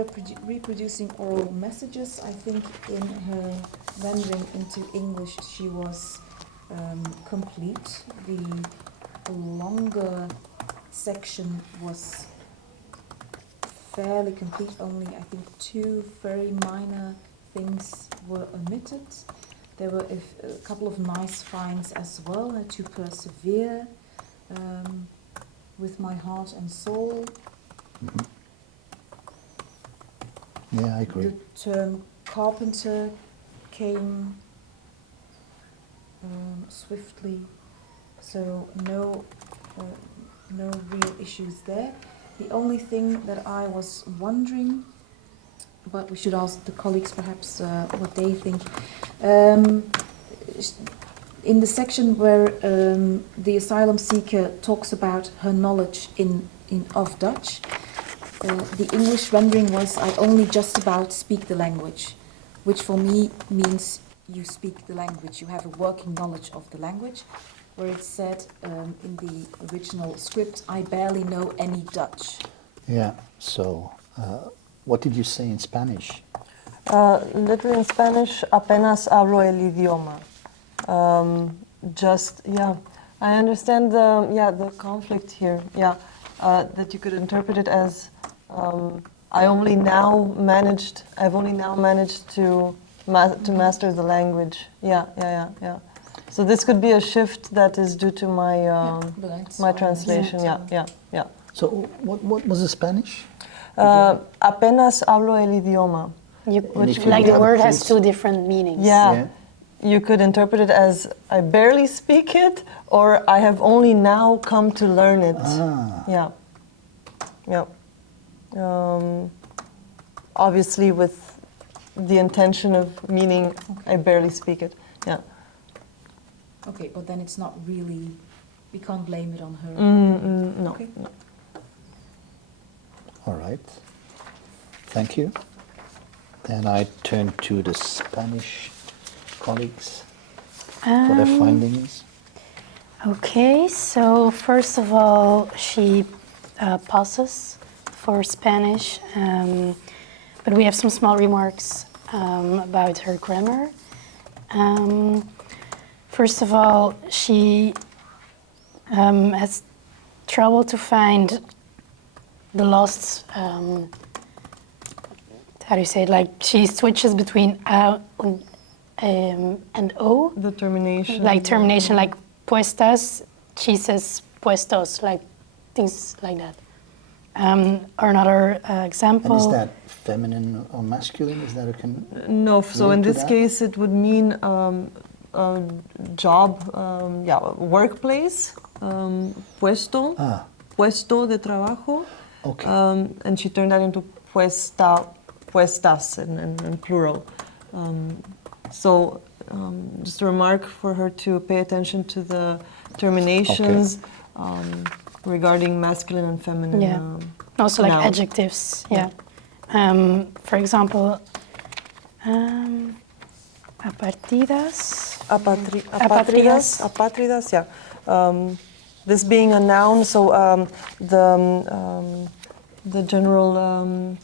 reproducing oral messages. I think in her rendering into English she was complete. The longer section was fairly complete, only I think 2 very minor things were omitted. There were a couple of nice finds as well, to persevere with my heart and soul. Yeah, I agree. The term carpenter came swiftly, so no real issues there. The only thing that I was wondering, but we should ask the colleagues perhaps what they think. In the section where the asylum seeker talks about her knowledge of Dutch, the English rendering was, "I only just about speak the language," which for me means you speak the language, you have a working knowledge of the language, where it said in the original script, "I barely know any Dutch." Yeah, so what did you say in Spanish? Literally in Spanish, apenas hablo el idioma. I understand the conflict here. Yeah, that you could interpret it as I've only now managed to master the language. Yeah. So this could be a shift that is due to my translation. Yeah. So what was the Spanish? Apenas hablo el idioma. Like the word has 2 different meanings. Yeah. You could interpret it as I barely speak it, or I have only now come to learn it. Yeah. Obviously with the intention of meaning I barely speak it. Yeah. Okay, but then it's not really, we can't blame it on her. No. Okay. No. All right. Thank you. Then I turn to the Spanish colleagues for their findings. Okay, so first of all, she pauses for Spanish, but we have some small remarks about her grammar. First of all, she has trouble to find the lost, how do you say it, like she switches between a and o. The termination. Like termination, like puestas, she says puestos, like things like that. Or another example. And is that feminine or masculine? Is that a No, so in this case it would mean job, workplace, puesto, puesto de trabajo. Okay. And she turned that into puestas in plural. So just a remark for her to pay attention to the terminations regarding masculine and feminine. Yeah. Also like nouns. adjectives. Yeah. For example, apatridas. Apatridas. Apatridas. Yeah. This being a noun, so the general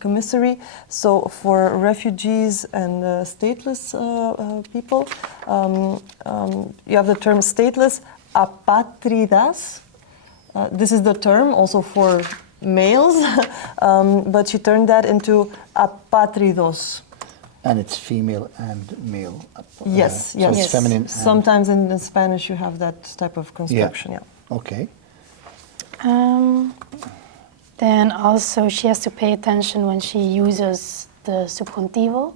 commissary. So for refugees and stateless people, you have the term stateless, apatridas. This is the term also for males, but she turned that into apatridos. And it's female and male. Yes, so yes. it's feminine. And Sometimes in Spanish you have that type of construction. Yeah. Okay. Then also she has to pay attention when she uses the subjuntivo.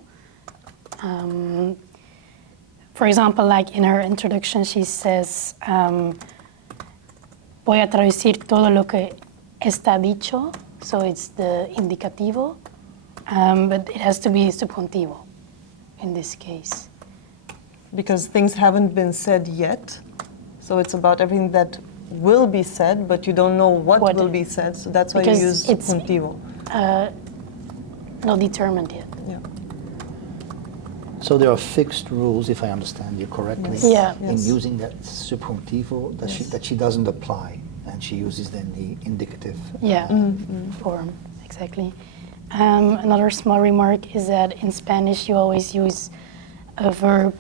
For example, like in her introduction, she says, voy a traducir todo lo que está dicho, so it's the indicativo, but it has to be subjuntivo in this case. Because things haven't been said yet, so it's about everything that will be said, but you don't know what will be said, so that's why you use subjuntivo. Not determined yet. Yeah. So there are fixed rules, if I understand you correctly, Yeah. in using that subjuntivo that she doesn't apply, and she uses then the indicative. Form, exactly. Another small remark is that in Spanish you always use a verb,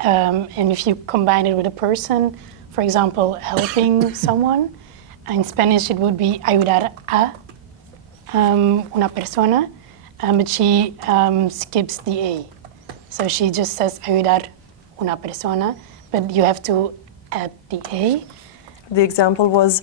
and if you combine it with a person, for example, helping someone, in Spanish it would be ayudar a una persona, but she skips the a. So she just says ayudar una persona, but you have to add the a. The example was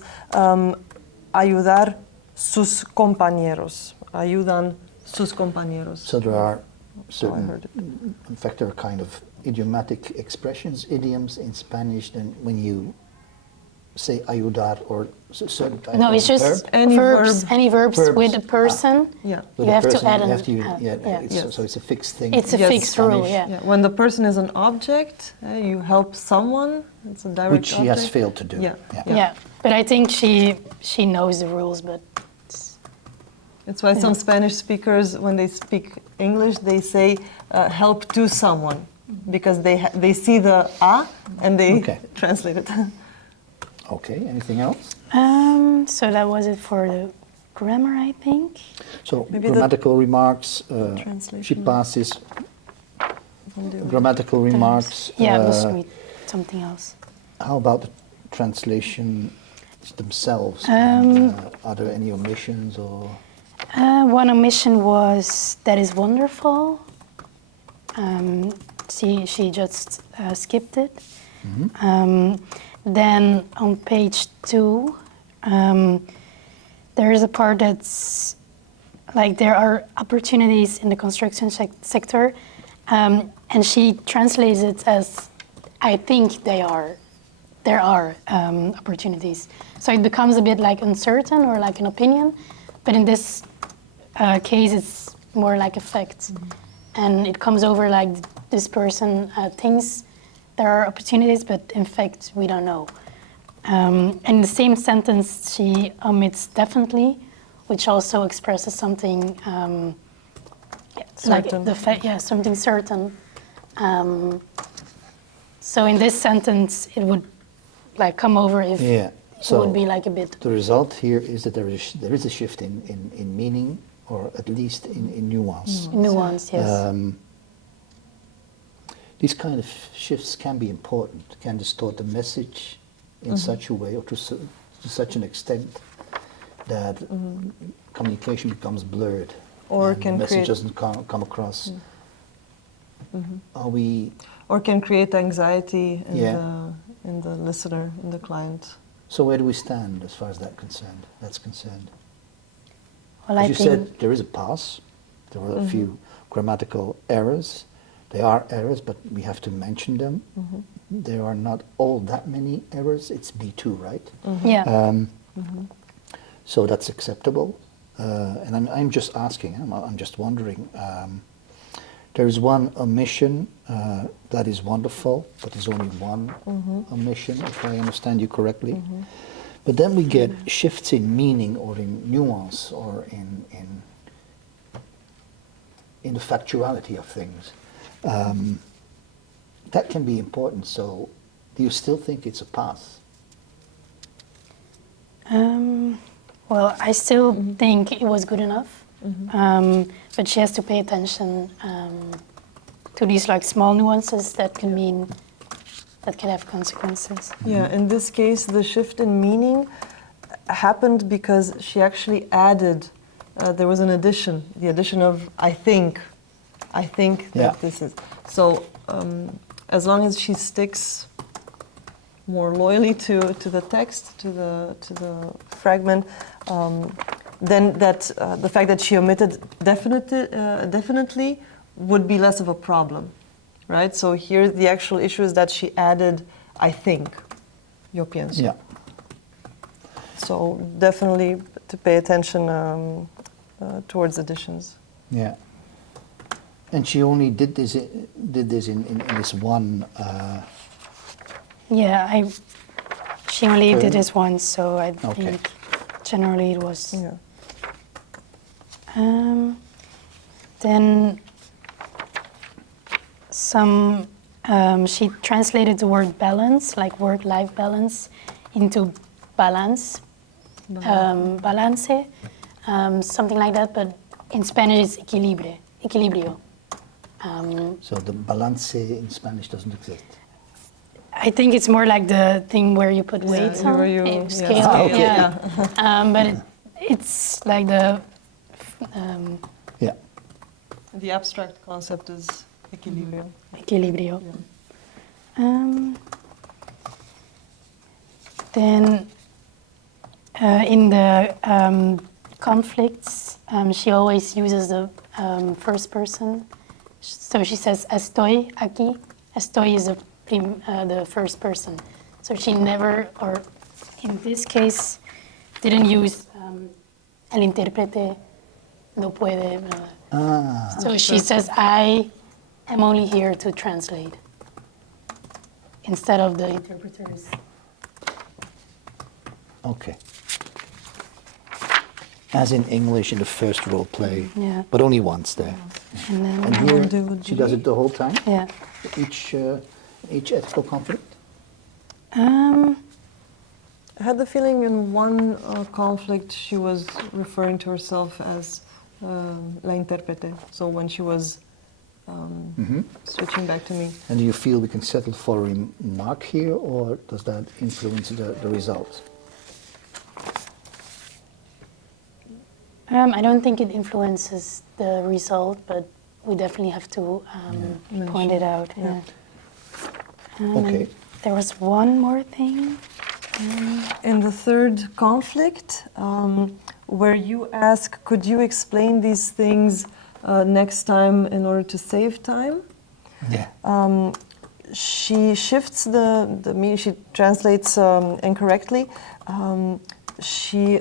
ayudar sus compañeros. Ayudan sus compañeros. So there are So I heard certain, in fact, there are kind of idiomatic expressions, idioms in Spanish. Then when you say ayudar or certain type No, of it's just verb, Any verbs. verb. Any verbs Verbs. with a person. Yeah. with You a have to person, add you an have to, Yes. so it's a fixed thing. It's a Yes, fixed rule, Spanish. yeah. Yeah. When the person is an object, you help someone. It's a direct Which she has object. failed to do. Yeah. Yeah, but I think she knows the rules, but It's why some Spanish speakers, when they speak English, they say help to someone, because they see the a and they translate it. Okay, anything else? so that was it for the grammar, I think. So Maybe the grammatical remarks, she translation. passes grammatical remarks. Yeah, we'll read something else. How about the translation themselves? And, are there any omissions or? One omission was that is wonderful. She just skipped it. Then on page 2, there is a part that's like there are opportunities in the construction sector, and she translates it as I think there are opportunities. So it becomes a bit like uncertain or like an opinion, but in this case it's more like a fact. And it comes over like this person thinks there are opportunities, but in fact we don't know. In the same sentence she omits definitely, which also expresses something like Certain. the fact, something certain. So in this sentence it would like come over if it would be like a bit. The result here is that there is a shift in meaning, or at least in nuance. Nuance, yes. These kind of shifts can be important, can distort the message in such a way or to such an extent that communication becomes blurred, Or and can the message create- doesn't come across. Are we? Or can create anxiety in, Yeah. in the listener, in the client. So where do we stand as far as that's concerned? Well, As I you think said, there is a pass. There were a few grammatical errors. They are errors, but we have to mention them. There are not all that many errors. It's B2, right? yeah. So that's acceptable. And I'm just asking, I'm just wondering, There is one omission that is wonderful, but there's only one omission, if I understand you correctly. But then we get shifts in meaning or in nuance or in the factuality of things. That can be important. So do you still think it's a pass? Well, I still think it was good enough, but she has to pay attention to these like small nuances that can mean that can have consequences. Yeah, in this case, the shift in meaning happened because she actually added, there was an addition, the addition of I think that this is. So as long as she sticks more loyally to the text, to the fragment, then that the fact that she omitted definitely would be less of a problem, right? So here the actual issue is that she added, I think, yo pienso. Yeah. So definitely to pay attention towards additions. Yeah. And she only did this in this one. Yeah, she only did this once, so I Okay. think generally it was. Yeah. Then she translated the word balance, like work-life balance, into balance, balance, something like that. But in Spanish, it's equilibrio. So the balance in Spanish doesn't exist. I think it's more like the thing where you put weights on, scale. Okay. Yeah. But it's like the. Yeah. The abstract concept is equilibrio. Equilibrio. Then in the conflicts, she always uses the first person. So she says, estoy aquí. Estoy is the first person. So she never, or in this case, didn't use el intérprete no puede. So she says, I am only here to translate, instead of the interpreters. Okay. As in English in the first role play, Yeah. but only once there. And then, And here she does it the whole time? yeah. Each ethical conflict? I had the feeling in one conflict she was referring to herself as la intérprete. So when she was switching back to me. And do you feel we can settle for a remark here, or does that influence the result? I don't think it influences the result, but we definitely have to point it out. Yeah. Okay. There was one more thing. In the third conflict, where you ask, could you explain these things next time in order to save time? Yeah. She shifts the meaning, she translates incorrectly. She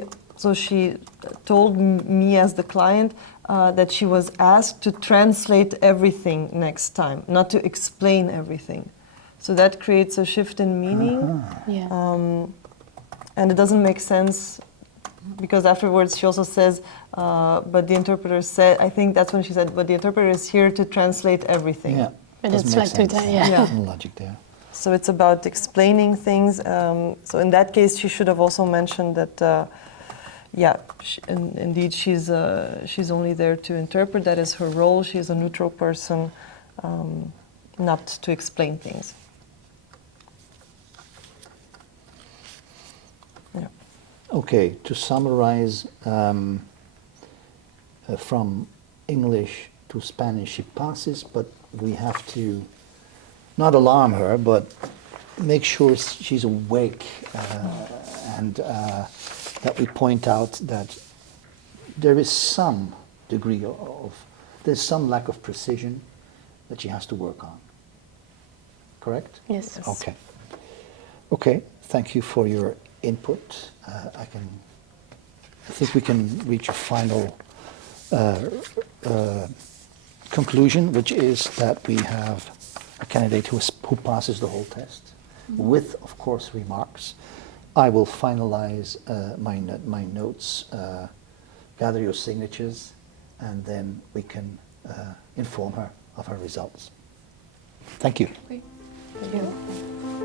told me as the client that she was asked to translate everything next time, not to explain everything. So that creates a shift in meaning. Yeah. And it doesn't make sense because afterwards she also says, but the interpreter said, I think that's when she said, but the interpreter is here to translate everything. Yeah. But Doesn't it's make like two sense. times, yeah. No logic there. So it's about explaining things. So in that case, she should have also mentioned that, indeed, she's only there to interpret. That is her role. She's a neutral person, not to explain things. Yeah. Okay, to summarize, from English to Spanish she passes, but we have to not alarm her, but make sure she's awake and that we point out that there is some degree there's some lack of precision that she has to work on. Correct? Yes. Okay. Okay, thank you for your input. I think we can reach a final conclusion, which is that we have a candidate who passes the whole test, with, of course, remarks. I will finalize my notes, gather your signatures, and then we can inform her of her results. Thank you. Great. Thank you.